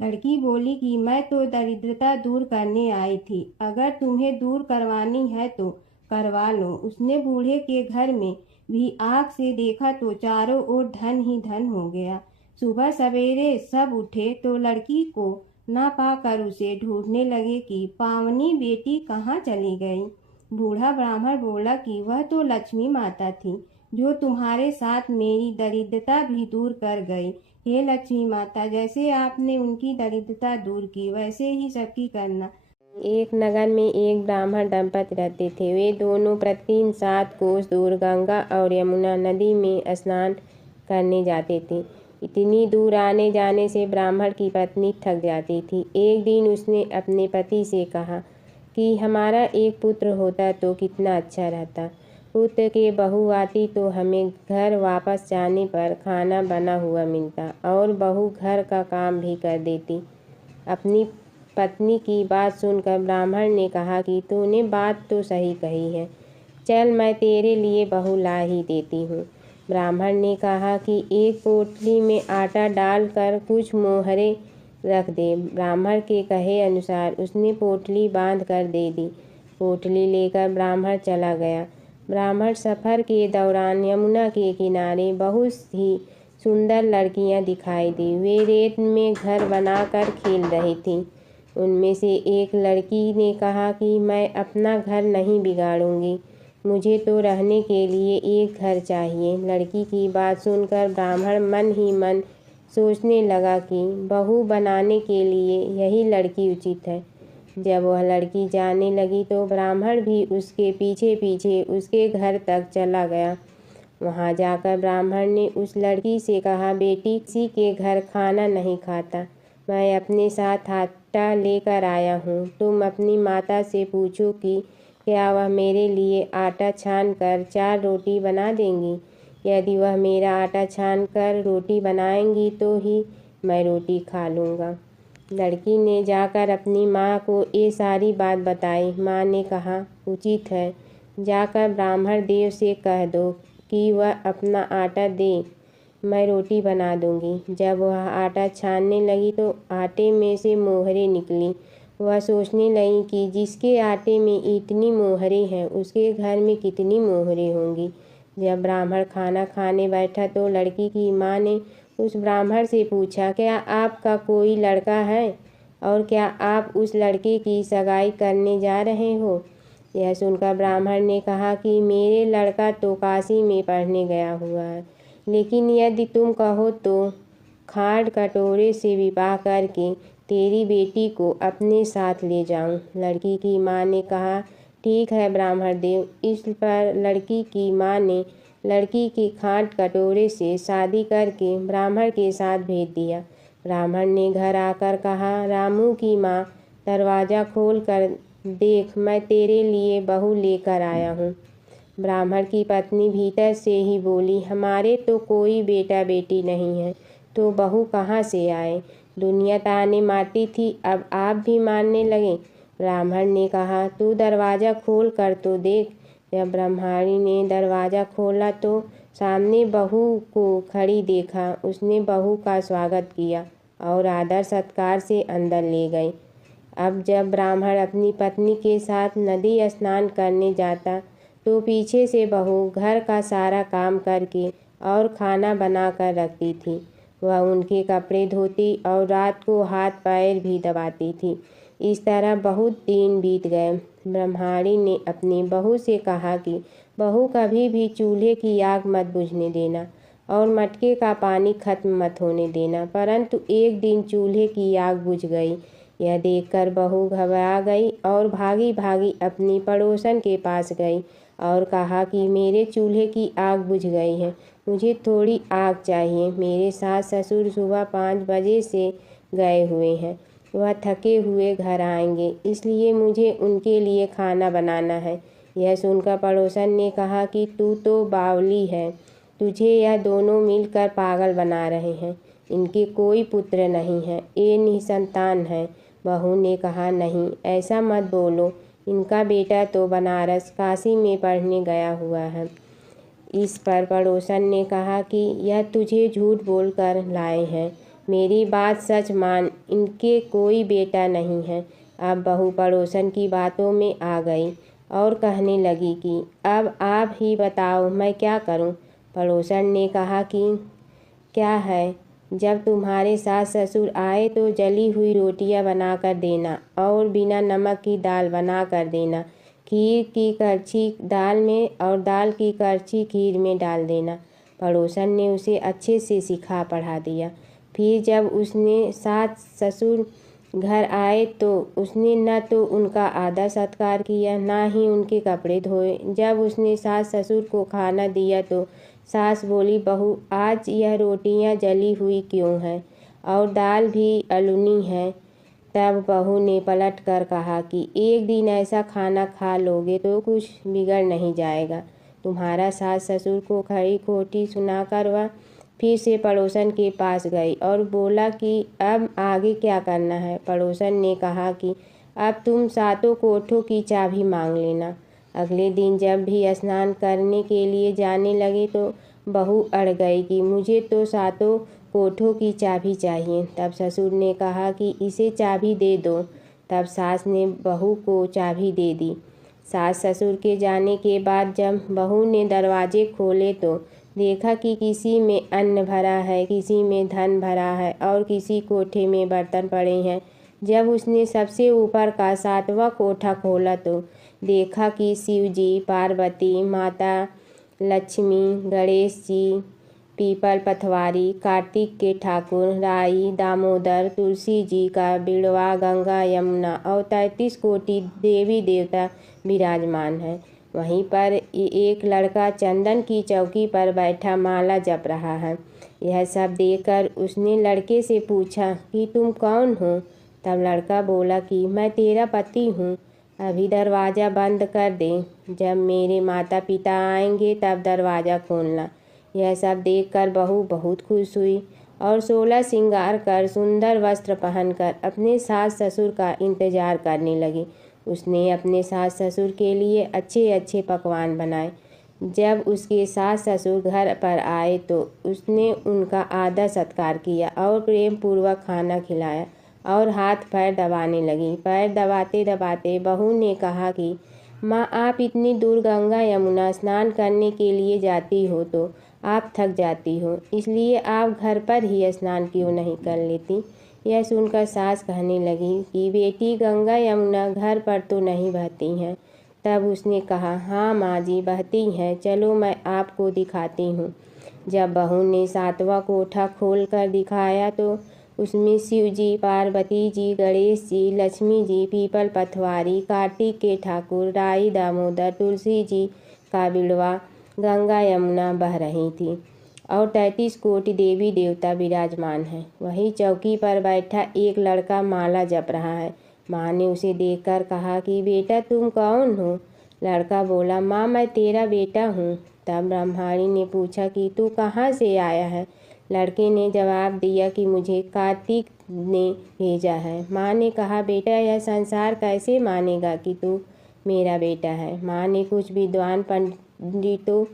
लड़की बोली कि मैं तो दरिद्रता दूर करने आई थी, अगर तुम्हें दूर करवानी है तो करवा लो। उसने बूढ़े के घर में भी आँख से देखा तो चारों ओर धन ही धन हो गया। सुबह सवेरे सब उठे तो लड़की को ना पाकर उसे ढूंढने लगे कि पावनी बेटी कहाँ चली गई। बूढ़ा ब्राह्मण बोला कि वह तो लक्ष्मी माता थी जो तुम्हारे साथ मेरी दरिद्रता भी दूर कर गई। हे लक्ष्मी माता, जैसे आपने उनकी दरिद्रता दूर की वैसे ही सबकी करना। एक नगर में एक ब्राह्मण दंपति रहते थे। वे दोनों प्रतिदिन 7 कोस दूर गंगा और यमुना नदी में स्नान करने जाते थे। इतनी दूर आने जाने से ब्राह्मण की पत्नी थक जाती थी। एक दिन उसने अपने पति से कहा कि हमारा एक पुत्र होता तो कितना अच्छा रहता। पुत्र के बहू आती तो हमें घर वापस जाने पर खाना बना हुआ मिलता और बहू घर का काम भी कर देती। अपनी पत्नी की बात सुनकर ब्राह्मण ने कहा कि तूने बात तो सही कही है, चल मैं तेरे लिए बहू ला ही देती हूँ। ब्राह्मण ने कहा कि एक पोटली में आटा डालकर कुछ मोहरे रख दे। ब्राह्मण के कहे अनुसार उसने पोटली बांध कर दे दी। पोटली लेकर ब्राह्मण चला गया। ब्राह्मण सफ़र के दौरान यमुना के किनारे बहुत ही सुंदर लड़कियां दिखाई दी। वे रेत में घर बनाकर खेल रही थीं। उनमें से एक लड़की ने कहा कि मैं अपना घर नहीं बिगाड़ूंगी, मुझे तो रहने के लिए एक घर चाहिए। लड़की की बात सुनकर ब्राह्मण मन ही मन सोचने लगा कि बहू बनाने के लिए यही लड़की उचित है। जब वह लड़की जाने लगी तो ब्राह्मण भी उसके पीछे पीछे उसके घर तक चला गया। वहां जाकर ब्राह्मण ने उस लड़की से कहा, बेटी, किसी के घर खाना नहीं खाता, मैं अपने साथ आटा लेकर आया हूँ। तुम अपनी माता से पूछो कि क्या वह मेरे लिए आटा छान कर 4 रोटी बना देंगी। यदि वह मेरा आटा छान कर रोटी बनाएंगी तो ही मैं रोटी खा लूँगा। लड़की ने जाकर अपनी माँ को ये सारी बात बताई। माँ ने कहा, उचित है, जाकर ब्राह्मण देव से कह दो कि वह अपना आटा दे, मैं रोटी बना दूंगी। जब वह आटा छानने लगी तो आटे में से मोहरे निकली। वह सोचने लगी कि जिसके आटे में इतनी मोहरे हैं उसके घर में कितनी मोहरे होंगी। जब ब्राह्मण खाना खाने बैठा तो लड़की की माँ ने उस ब्राह्मण से पूछा, क्या आपका कोई लड़का है और क्या आप उस लड़के की सगाई करने जा रहे हो। यह सुनकर ब्राह्मण ने कहा कि मेरे लड़का तो काशी में पढ़ने गया हुआ है, लेकिन यदि तुम कहो तो खाड़ कटोरे से विवाह करके तेरी बेटी को अपने साथ ले जाऊं। लड़की की माँ ने कहा, ठीक है ब्राह्मण देव। इस पर लड़की की माँ ने लड़की की खाट कटोरे से शादी करके ब्राह्मण के साथ भेज दिया। ब्राह्मण ने घर आकर कहा, रामू की माँ, दरवाज़ा खोल कर देख, मैं तेरे लिए बहू लेकर आया हूँ। ब्राह्मण की पत्नी भीतर से ही बोली, हमारे तो कोई बेटा बेटी नहीं है, तो बहू कहाँ से आए। दुनिया ताने मारती थी, अब आप भी मारने लगे। ब्राह्मण ने कहा, तू दरवाज़ा खोल कर तो देख। जब ब्रह्मचारी ने दरवाज़ा खोला तो सामने बहू को खड़ी देखा। उसने बहू का स्वागत किया और आदर सत्कार से अंदर ले गई। अब जब ब्राह्मण अपनी पत्नी के साथ नदी स्नान करने जाता तो पीछे से बहू घर का सारा काम करके और खाना बना कर रखती थी। वह उनके कपड़े धोती और रात को हाथ पैर भी दबाती थी। इस तरह बहुत दिन बीत गए। ब्रह्मचारी ने अपनी बहू से कहा कि बहू कभी भी चूल्हे की आग मत बुझने देना और मटके का पानी खत्म मत होने देना। परंतु एक दिन चूल्हे की आग बुझ गई। यह देखकर बहू घबरा गई और भागी भागी अपनी पड़ोसन के पास गई और कहा कि मेरे चूल्हे की आग बुझ गई है, मुझे थोड़ी आग चाहिए। मेरे सास ससुर सुबह 5 बजे से गए हुए हैं, वह थके हुए घर आएंगे, इसलिए मुझे उनके लिए खाना बनाना है। यह सुनकर पड़ोसन ने कहा कि तू तो बावली है, तुझे यह दोनों मिलकर पागल बना रहे हैं। इनके कोई पुत्र नहीं है, ये निसंतान है। बहू ने कहा, नहीं ऐसा मत बोलो, इनका बेटा तो बनारस काशी में पढ़ने गया हुआ है। इस पर पड़ोसन ने कहा कि यह तुझे झूठ बोलकर लाए हैं, मेरी बात सच मान, इनके कोई बेटा नहीं है। अब बहू पड़ोसन की बातों में आ गई और कहने लगी कि अब आप ही बताओ मैं क्या करूं। पड़ोसन ने कहा कि क्या है, जब तुम्हारे सास ससुर आए तो जली हुई रोटियां बना कर देना और बिना नमक की दाल बना कर देना, खीर की करछी दाल में और दाल की करछी खीर में डाल देना। पड़ोसन ने उसे अच्छे से सिखा पढ़ा दिया। फिर जब उसने सास ससुर घर आए तो उसने न तो उनका आदर सत्कार किया, ना ही उनके कपड़े धोए। जब उसने सास ससुर को खाना दिया तो सास बोली, बहू आज यह रोटियां जली हुई क्यों हैं और दाल भी अलूनी है। तब बहू ने पलट कर कहा कि एक दिन ऐसा खाना खा लोगे तो कुछ बिगड़ नहीं जाएगा। तुम्हारा सास ससुर को खरी खोटी सुनाकर वह फिर से पड़ोसन के पास गई और बोला कि अब आगे क्या करना है। पड़ोसन ने कहा कि अब तुम सातों कोठों की चाबी मांग लेना। अगले दिन जब भी स्नान करने के लिए जाने लगे तो बहू अड़ गई कि मुझे तो सातों कोठों की चाबी चाहिए। तब ससुर ने कहा कि इसे चाबी दे दो। तब सास ने बहू को चाबी दे दी। सास ससुर के जाने के बाद जब बहू ने दरवाजे खोले तो देखा कि किसी में अन्न भरा है, किसी में धन भरा है और किसी कोठे में बर्तन पड़े हैं। जब उसने सबसे ऊपर का 7वां कोठा खोला तो देखा कि शिव जी, पार्वती माता, लक्ष्मी, गणेश जी, पीपल पथवारी, कार्तिक के ठाकुर, राई, दामोदर, तुलसी जी का बिड़वा, गंगा यमुना और 33 कोटि देवी देवता विराजमान है। वहीं पर एक लड़का चंदन की चौकी पर बैठा माला जप रहा है। यह सब देखकर उसने लड़के से पूछा कि तुम कौन हो। तब लड़का बोला कि मैं तेरा पति हूँ, अभी दरवाज़ा बंद कर दे, जब मेरे माता पिता आएंगे तब दरवाज़ा खोलना। यह सब देखकर बहू बहुत खुश हुई और 16 श्रृंगार कर सुंदर वस्त्र पहनकर अपने सास ससुर का इंतजार करने लगी। उसने अपने सास ससुर के लिए अच्छे अच्छे पकवान बनाए। जब उसके सास ससुर घर पर आए तो उसने उनका आदर सत्कार किया और प्रेम पूर्वक खाना खिलाया और हाथ पैर दबाने लगी। पैर दबाते दबाते बहू ने कहा कि माँ, आप इतनी दूर गंगा यमुना स्नान करने के लिए जाती हो तो आप थक जाती हो, इसलिए आप घर पर ही स्नान क्यों नहीं कर लेती। यह सुनकर सास कहने लगी कि बेटी, गंगा यमुना घर पर तो नहीं बहती हैं। तब उसने कहा, हाँ माँ जी, बहती हैं, चलो मैं आपको दिखाती हूँ। जब बहू ने 7वां कोठा खोल कर दिखाया तो उसमें शिव जी, पार्वती जी, गणेश जी, लक्ष्मी जी, पीपल पथवारी, कार्तिक के ठाकुर, राई, दामोदर, तुलसी जी का बिड़वा, गंगा यमुना बह रही थी और 33 कोटि देवी देवता विराजमान हैं। वहीं चौकी पर बैठा एक लड़का माला जप रहा है। माँ ने उसे देखकर कहा कि बेटा, तुम कौन हो। लड़का बोला, माँ, मैं तेरा बेटा हूँ। तब ब्रह्माणी ने पूछा कि तू कहाँ से आया है। लड़के ने जवाब दिया कि मुझे कार्तिक ने भेजा है। माँ ने कहा, बेटा, यह संसार कैसे मानेगा कि तू मेरा बेटा है। माँ ने कुछ विद्वान पंडितों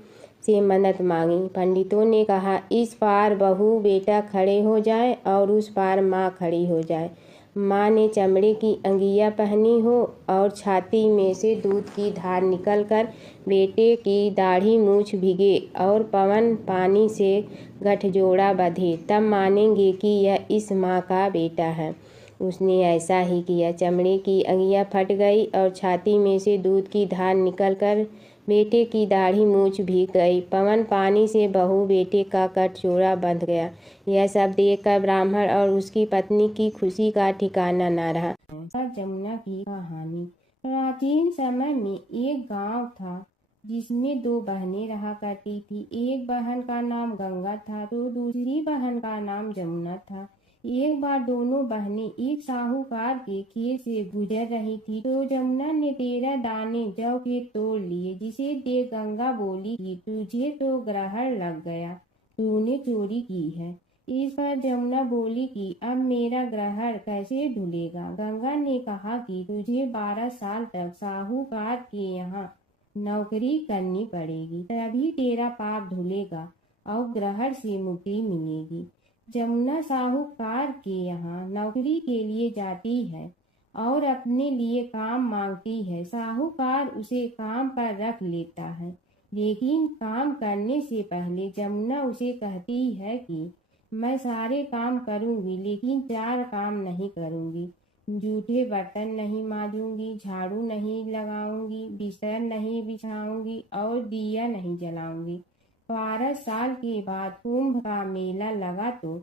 से मदद मांगी। पंडितों ने कहा, इस पार बहू बेटा खड़े हो जाए और उस पार माँ खड़ी हो जाए। माँ ने चमड़े की अंगिया पहनी हो और छाती में से दूध की धार निकलकर बेटे की दाढ़ी मूछ भिगे और पवन पानी से गठजोड़ा बंधे, तब मानेंगे कि यह इस माँ का बेटा है। उसने ऐसा ही किया। चमड़े की अंगिया फट गई और छाती में से दूध की धार निकलकर बेटे की दाढ़ी मूछ भीग गई। पवन पानी से बहू बेटे का गठजोड़ा बंध गया। यह सब देखकर ब्राह्मण और उसकी पत्नी की खुशी का ठिकाना न रहा। और जमुना की कहानी। प्राचीन समय में एक गांव था जिसमें 2 बहनें रहा करती थी। एक बहन का नाम गंगा था तो दूसरी बहन का नाम जमुना था। एक बार दोनों बहनें एक साहूकार के खेत से गुजर रही थी तो जमुना ने 13 दाने जौ के तोड़ लिए, जिसे देख गंगा बोली कि तुझे तो ग्रहण लग गया, तूने चोरी की है। इस पर जमुना बोली कि अब मेरा ग्रहण कैसे धुलेगा। गंगा ने कहा कि तुझे 12 साल तक साहूकार के यहाँ नौकरी करनी पड़ेगी, तभी तेरा पाप धुलेगा और ग्रहण से मुक्ति मिलेगी। जमुना साहूकार के यहाँ नौकरी के लिए जाती है और अपने लिए काम मांगती है। साहूकार उसे काम पर रख लेता है, लेकिन काम करने से पहले जमुना उसे कहती है कि मैं सारे काम करूंगी लेकिन 4 काम नहीं करूंगी। जूठे बर्तन नहीं मांजूंगी, झाड़ू नहीं लगाऊंगी, बिस्तर नहीं बिछाऊंगी और दिया नहीं जलाऊंगी। 12 साल के बाद कुंभ का मेला लगा तो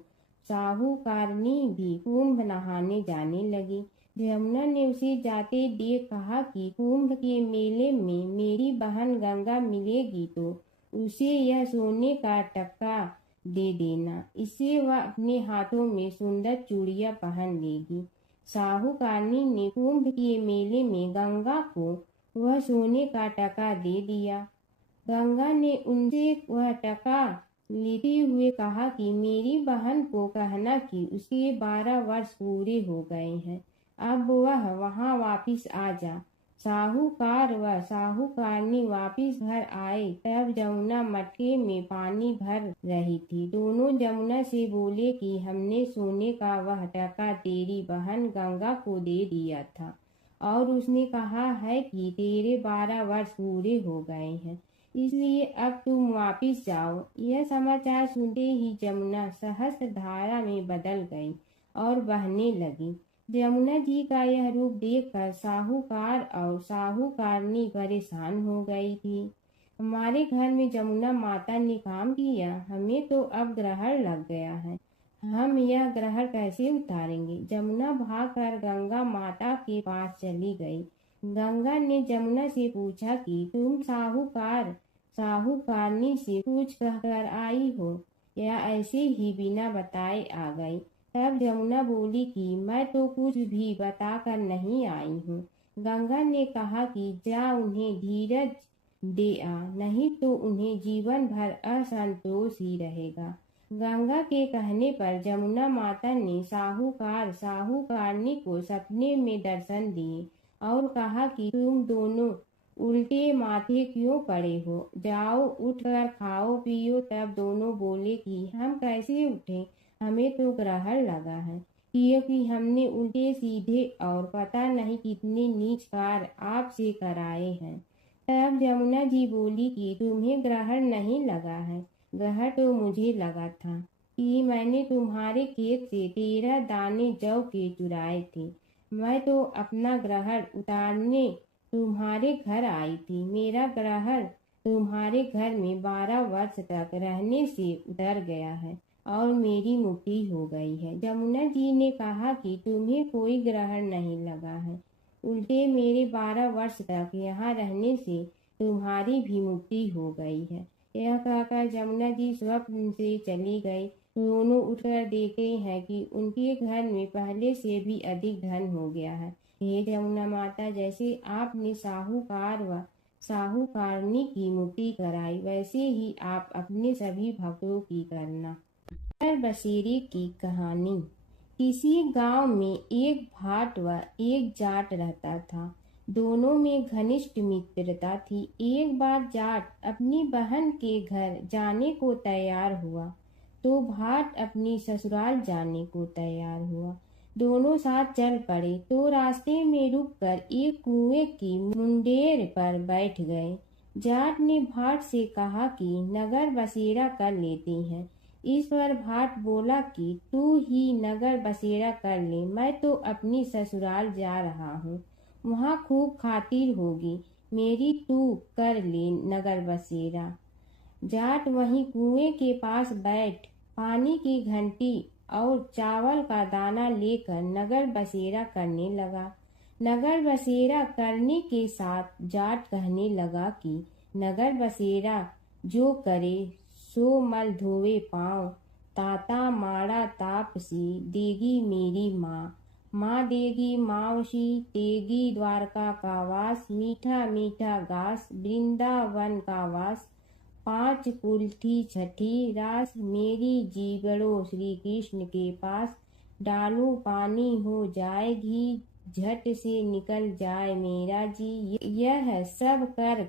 साहूकारनी भी कुंभ नहाने जाने लगी। यमुना ने उसे जाते देख कहा कि कुंभ के मेले में मेरी बहन गंगा मिलेगी तो उसे यह सोने का टक्का दे देना, इससे वह अपने हाथों में सुंदर चूड़ियां पहन लेगी। साहूकारनी ने कुंभ के मेले में गंगा को वह सोने का टका दे दिया। गंगा ने उनसे वह टका लेते हुए कहा कि मेरी बहन को कहना कि उसके 12 वर्ष पूरे हो गए हैं, अब वह वहां वापिस आ जा। साहूकार व साहूकारनी वापिस घर आए तब जमुना मटके में पानी भर रही थी। दोनों जमुना से बोले कि हमने सोने का वह टका तेरी बहन गंगा को दे दिया था और उसने कहा है कि तेरे 12 वर्ष पूरे हो गए हैं, इसलिए अब तुम वापिस जाओ। यह समाचार सुनते ही जमुना सहस्त्र धारा में बदल गई और बहने लगी। यमुना जी का यह रूप देखकर साहूकार और साहूकारनी परेशान हो गई थी। हमारे घर में जमुना माता ने काम किया, हमें तो अब ग्रहण लग गया है, हम यह ग्रहण कैसे उतारेंगे। जमुना भागकर गंगा माता के पास चली गई। गंगा ने जमुना से पूछा कि तुम साहूकारनी से कुछ कहकर आई हो या ऐसे ही बिना बताए आ गई। तब जमुना बोली कि मैं तो कुछ भी बताकर नहीं आई हूँ। गंगा ने कहा कि जा उन्हें धीरज दे आ, नहीं तो उन्हें जीवन भर असंतोष ही रहेगा। गंगा के कहने पर जमुना माता ने साहूकारनी को सपने में दर्शन दिए और कहा कि तुम दोनों उल्टे माथे क्यों पड़े हो, जाओ उठकर खाओ पियो। तब दोनों बोले कि हम कैसे उठे, हमें तो ग्रहण लगा है, क्योंकि हमने उल्टे सीधे और पता नहीं कितने नीच कार्य आपसे कराए हैं। तब यमुना जी बोली कि तुम्हें ग्रहण नहीं लगा है, ग्रहण तो मुझे लगा था कि मैंने तुम्हारे खेत से 13 दाने जौ के चुराए थे। मैं तो अपना ग्रहण उतारने तुम्हारे घर आई थी। मेरा ग्रहण तुम्हारे घर में 12 वर्ष तक रहने से उतर गया है और मेरी मुक्ति हो गई है। यमुना जी ने कहा कि तुम्हें कोई ग्रहण नहीं लगा है, उल्टे मेरे 12 वर्ष तक यहाँ रहने से तुम्हारी भी मुक्ति हो गई है। यह कहकर यमुना जी स्वप्न से चली गई। दोनों उठकर देखते हैं कि उनके घर में पहले से भी अधिक धन हो गया है। हे यमुना माता, जैसे आपने साहूकार व साहूकारनी की मुक्ति कराई, वैसे ही आप अपने सभी भक्तों की करना। नगर बसेरे की कहानी। किसी गांव में एक भाट व एक जाट रहता था। दोनों में घनिष्ठ मित्रता थी। एक बार जाट अपनी बहन के घर जाने को तैयार हुआ तो भाट अपनी ससुराल जाने को तैयार हुआ। दोनों साथ चल पड़े तो रास्ते में रुककर एक कुएं की मुंडेर पर बैठ गए। जाट ने भाट से कहा कि नगर बसेरा कर लेते हैं। इस पर भाट बोला कि तू ही नगर बसेरा कर ले, मैं तो अपनी ससुराल जा रहा हूँ, वहाँ खूब खातिर होगी मेरी, तू कर ले नगर बसेरा। जाट वहीं कुएं के पास बैठ पानी की घंटी और चावल का दाना लेकर नगर बसेरा करने लगा। नगर बसेरा करने के साथ जाट कहने लगा कि नगर बसेरा जो करे सो मल धोवे पाँव, ताता माड़ा तापसी देगी मेरी माँ, माँ देगी मावशी तेगी द्वारका का वास, मीठा मीठा घास वृंदावन का वास, 5 कुल्ठी छठी रास, मेरी जीगड़ो श्री कृष्ण के पास, डालू पानी हो जाए घी, झट से निकल जाए मेरा जी। यह सब कर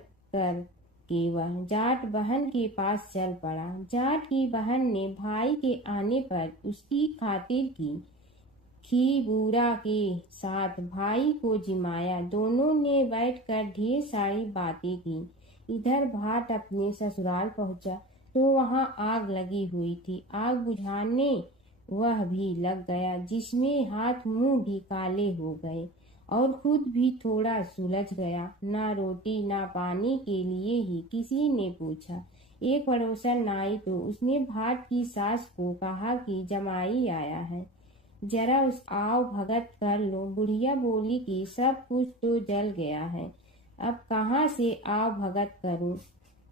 के वह जाट बहन के पास चल पड़ा। जाट की बहन ने भाई के आने पर उसकी खातिर की खी बूरा के साथ भाई को जिमाया। दोनों ने बैठकर ढेर सारी बातें की। इधर भाट अपने ससुराल पहुंचा तो वहां आग लगी हुई थी। आग बुझाने वह भी लग गया, जिसमें हाथ मुंह भी काले हो गए और खुद भी थोड़ा सुलझ गया। ना रोटी ना पानी के लिए ही किसी ने पूछा। एक पड़ोसन आई तो उसने भाट की सास को कहा कि जमाई आया है, जरा उस आओ भगत कर लो। बुढ़िया बोली कि सब कुछ तो जल गया है, अब कहाँ से आओ भगत करूं।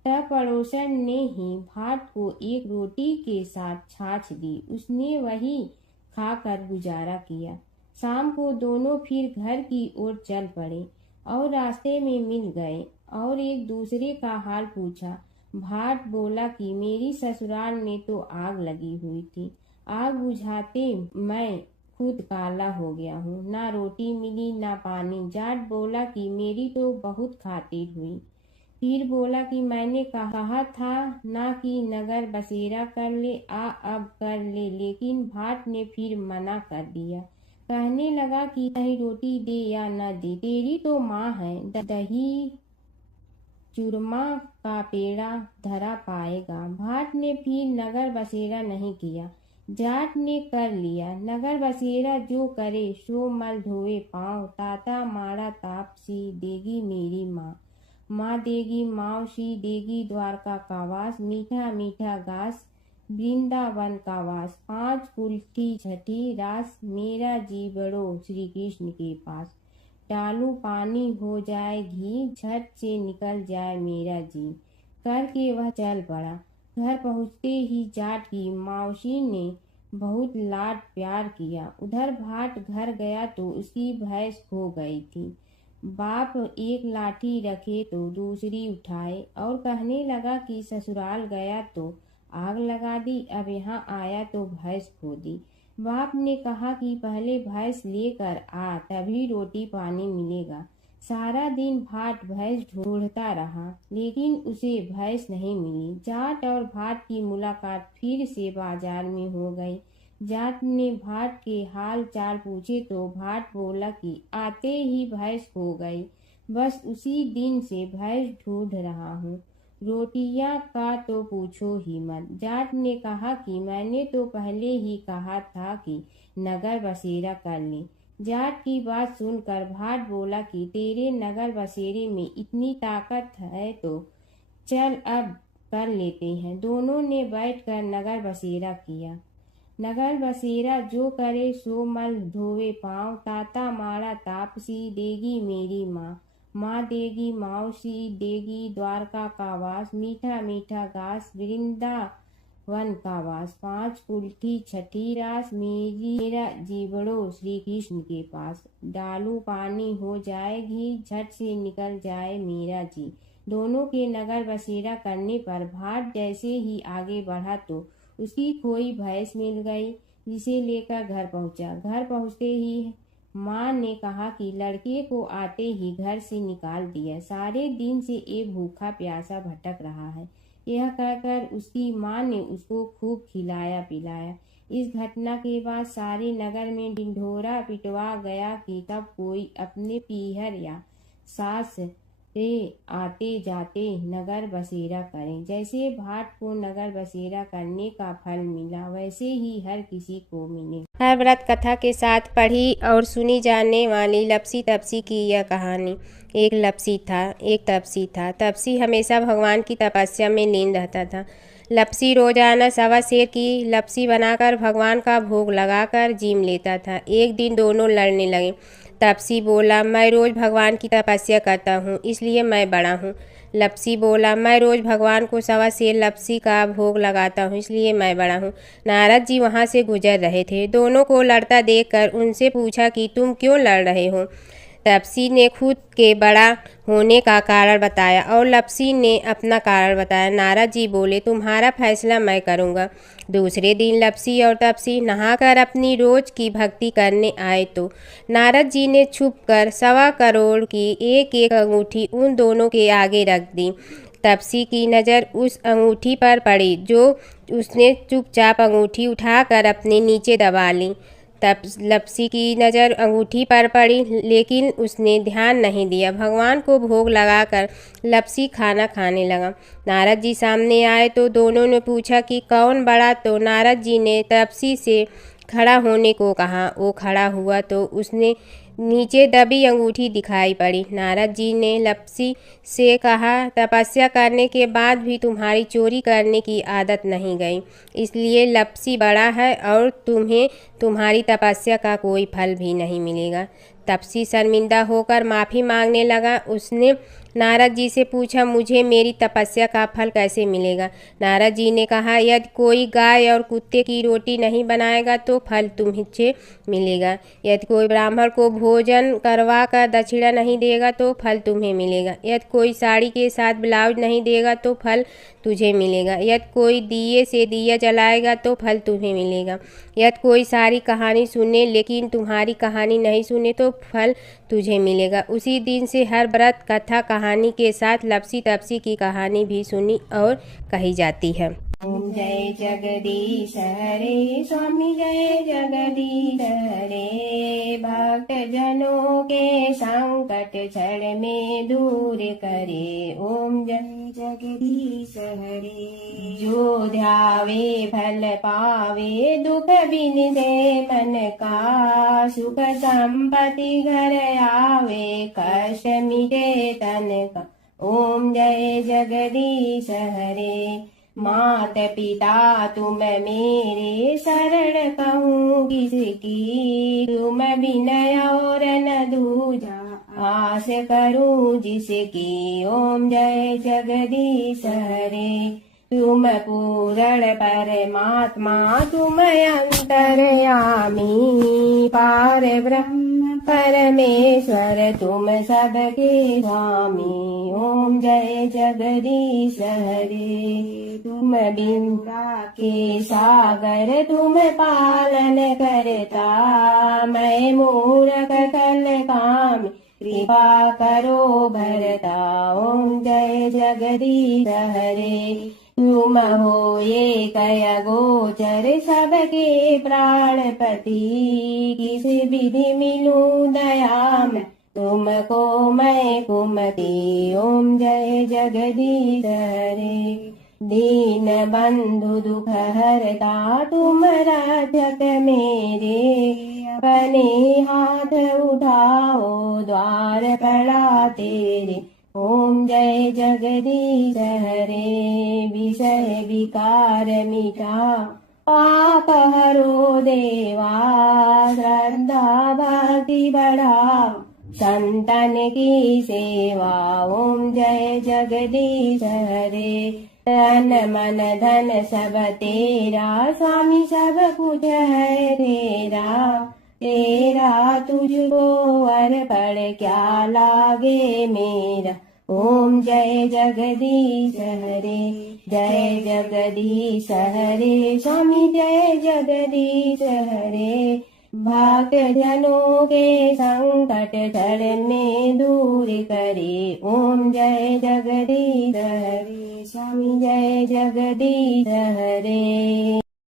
तब पड़ोसन ने ही भाट को एक रोटी के साथ छाछ दी। उसने वही खाकर गुजारा किया। शाम को दोनों फिर घर की ओर चल पड़े और रास्ते में मिल गए और एक दूसरे का हाल पूछा। भाट बोला कि मेरी ससुराल में तो आग लगी हुई थी, आग बुझाते मैं खुद काला हो गया हूँ, ना रोटी मिली ना पानी। जाट बोला कि मेरी तो बहुत खातिर हुई। फिर बोला कि मैंने कहा था ना कि नगर बसेरा कर ले, अब कर ले, लेकिन भाट ने फिर मना कर दिया। कहने लगा कि चाहे रोटी दे या न दे, तेरी तो माँ है, दही चूरमा का पेड़ा धरा पाएगा। भाट ने फिर नगर बसेरा नहीं किया, जाट ने कर लिया। नगर बसेरा जो करे सो मल धोए पाँव, ताता माड़ा तापसी देगी मेरी माँ। माँ देगी मावसी देगी द्वारका का वास, मीठा मीठा घास वृंदावन का वास। 5 कुल्ठी छठी रास, मेरा जी बड़ो श्री कृष्ण के पास। डालू पानी हो जाए घी, झट से निकल जाए मेरा जी। करके वह चल पड़ा। घर पहुँचते ही जाट की मौसी ने बहुत लाड प्यार किया। उधर भाट घर गया तो उसकी भैंस खो गई थी। बाप एक लाठी रखे तो दूसरी उठाए और कहने लगा कि ससुराल गया तो आग लगा दी, अब यहाँ आया तो भैंस खो दी। बाप ने कहा कि पहले भैंस लेकर आ, तभी रोटी पानी मिलेगा। सारा दिन भाट भैंस ढूंढता रहा, लेकिन उसे भैंस नहीं मिली। जाट और भाट की मुलाकात फिर से बाजार में हो गई। जाट ने भाट के हाल चाल पूछे तो भाट बोला कि आते ही भैंस खो गई, बस उसी दिन से भैंस ढूंढ रहा हूँ। रोटियां का तो पूछो ही मत। जाट ने कहा कि मैंने तो पहले ही कहा था कि नगर बसेरा कर ले। जाट की बात सुनकर भाट बोला कि तेरे नगर बसेरे में इतनी ताकत है तो चल अब कर लेते हैं। दोनों ने बैठकर नगर बसेरा किया। नगर बसेरा जो करे सो मल धोवे पाँव, ताता माड़ा तापसी देगी मेरी माँ। माँ देगी मौसी देगी द्वारका का वास, मीठा मीठा घास वृंदावन का वास। 5 कुल्ठी छठी रास, मेरा जीवड़ो श्री कृष्ण के पास। डालू पानी हो जाए घी, झट से निकल जाए मेरा जी। दोनों के नगर बसेरा करने पर भाट जैसे ही आगे बढ़ा तो उसकी खोई भैंस मिल गई, जिसे लेकर घर पहुंचा। घर पहुंचते ही माँ ने कहा कि लड़के को आते ही घर से निकाल दिया, सारे दिन से ये भूखा प्यासा भटक रहा है। यह कहकर उसकी माँ ने उसको खूब खिलाया पिलाया। इस घटना के बाद सारे नगर में ढिंढोरा पिटवा गया कि तब कोई अपने पीहर या सास से आते जाते नगर बसेरा करें। जैसे भाट को नगर बसेरा करने का फल मिला, वैसे ही हर किसी को मिले। हर व्रत कथा के साथ पढ़ी और सुनी जाने वाली लपसी तपसी की यह कहानी। एक लपसी था, एक तपसी था। तपसी हमेशा भगवान की तपस्या में लीन रहता था। लपसी रोजाना 1.25 सेर की लपसी बनाकर भगवान का भोग लगाकर जीम लेता था। एक दिन दोनों लड़ने लगे। तपसी बोला, मैं रोज़ भगवान की तपस्या करता हूँ, इसलिए मैं बड़ा हूँ। लपसी बोला, मैं रोज़ भगवान को 1.25 सेर लपसी का भोग लगाता हूँ, इसलिए मैं बड़ा हूँ। नारद जी वहाँ से गुजर रहे थे। दोनों को लड़ता देखकर उनसे पूछा कि तुम क्यों लड़ रहे हो। तपसी ने खुद के बड़ा होने का कारण बताया और लपसी ने अपना कारण बताया। नारद जी बोले, तुम्हारा फैसला मैं करूँगा। दूसरे दिन लपसी और तपसी नहाकर अपनी रोज की भक्ति करने आए तो नारद जी ने छुपकर 1.25 करोड़ की एक एक अंगूठी उन दोनों के आगे रख दी। तपसी की नज़र उस अंगूठी पर पड़ी जो उसने चुपचाप अंगूठी उठाकर अपने नीचे दबा ली। तब लपसी की नज़र अंगूठी पर पड़ी, लेकिन उसने ध्यान नहीं दिया। भगवान को भोग लगाकर लपसी खाना खाने लगा। नारद जी सामने आए तो दोनों ने पूछा कि कौन बड़ा, तो नारद जी ने लपसी से खड़ा होने को कहा। वो खड़ा हुआ तो उसने नीचे दबी अंगूठी दिखाई पड़ी। नारद जी ने लपसी से कहा, तपस्या करने के बाद भी तुम्हारी चोरी करने की आदत नहीं गई, इसलिए लपसी बड़ा है और तुम्हें तुम्हारी तपस्या का कोई फल भी नहीं मिलेगा। तपसी शर्मिंदा होकर माफ़ी मांगने लगा। उसने नारद जी से पूछा, मुझे मेरी तपस्या का फल कैसे मिलेगा? नारद जी ने कहा, यदि कोई गाय और कुत्ते की रोटी नहीं बनाएगा तो फल तुम्हें मिलेगा। यदि कोई ब्राह्मण को भोजन करवा कर दक्षिणा नहीं देगा तो फल तुम्हें मिलेगा। यदि कोई साड़ी के साथ ब्लाउज नहीं देगा तो फल तुझे मिलेगा। यदि कोई दिए से दिया जलाएगा तो फल तुम्हें मिलेगा। यदि कोई सारी कहानी सुने लेकिन तुम्हारी कहानी नहीं सुने तो फल तुझे मिलेगा। उसी दिन से हर व्रत कथा कहानी के साथ लपसी तपसी की कहानी भी सुनी और कही जाती है। ओम जय जगदीश हरे स्वामी जय जगदीश हरे, भक्त जनों के संकट क्षण में दूर करे। ओम जय जगदीश हरे, जो ध्यावे फल पावे, दुख बिन दे मन का, सुख संपत्ति घर आवे, कष्ट मिटे तन का। ओम जय जगदीश हरे, मात पिता तुम मेरे, शरण कहूँ किसकी, तुम बिनय और न दूजा, आस करूँ जिसकी। ओम जय जगदीश हरे, तुम पूर्ण परमात्मा, तुम अंतर्यामी, पार ब्रह्म परमेश्वर, तुम सबके स्वामी। ओम जय जगदीश हरे, तुम बिंदा के सागर, तुम पालन करता, मैं मूर्ख कल काम, कृपा करो भरता। ओम जय जगदीश हरे, तुम हो ये कय गोचर, सबके प्राणपति, किस विधि मिलूं दया में, तुमको मैं कुमति। ओम जय जगदीश हरे, दीन बंधु दुख हरता, तुम रक्षक मेरे, अपने हाथ उठाओ द्वार पड़ा तेरे। ओम जय जगदीश हरे, विषय विकार मिटा, पाप हरो देवा, श्रद्धा भक्ति बढ़ाओ, संतन की सेवा। ओम जय जगदीश हरे, तन मन धन सब तेरा, स्वामी सब कुछ है तेरा, तेरा तुझको अर्पण क्या लागे मेरा। ओम जय जगदीश हरे, जय जगदीश हरे, स्वामी जय जगदीश हरे, भक्त जनों के संकट क्षण में दूर करे। ओम जय जगदीश हरे, स्वामी जय जगदीश हरे।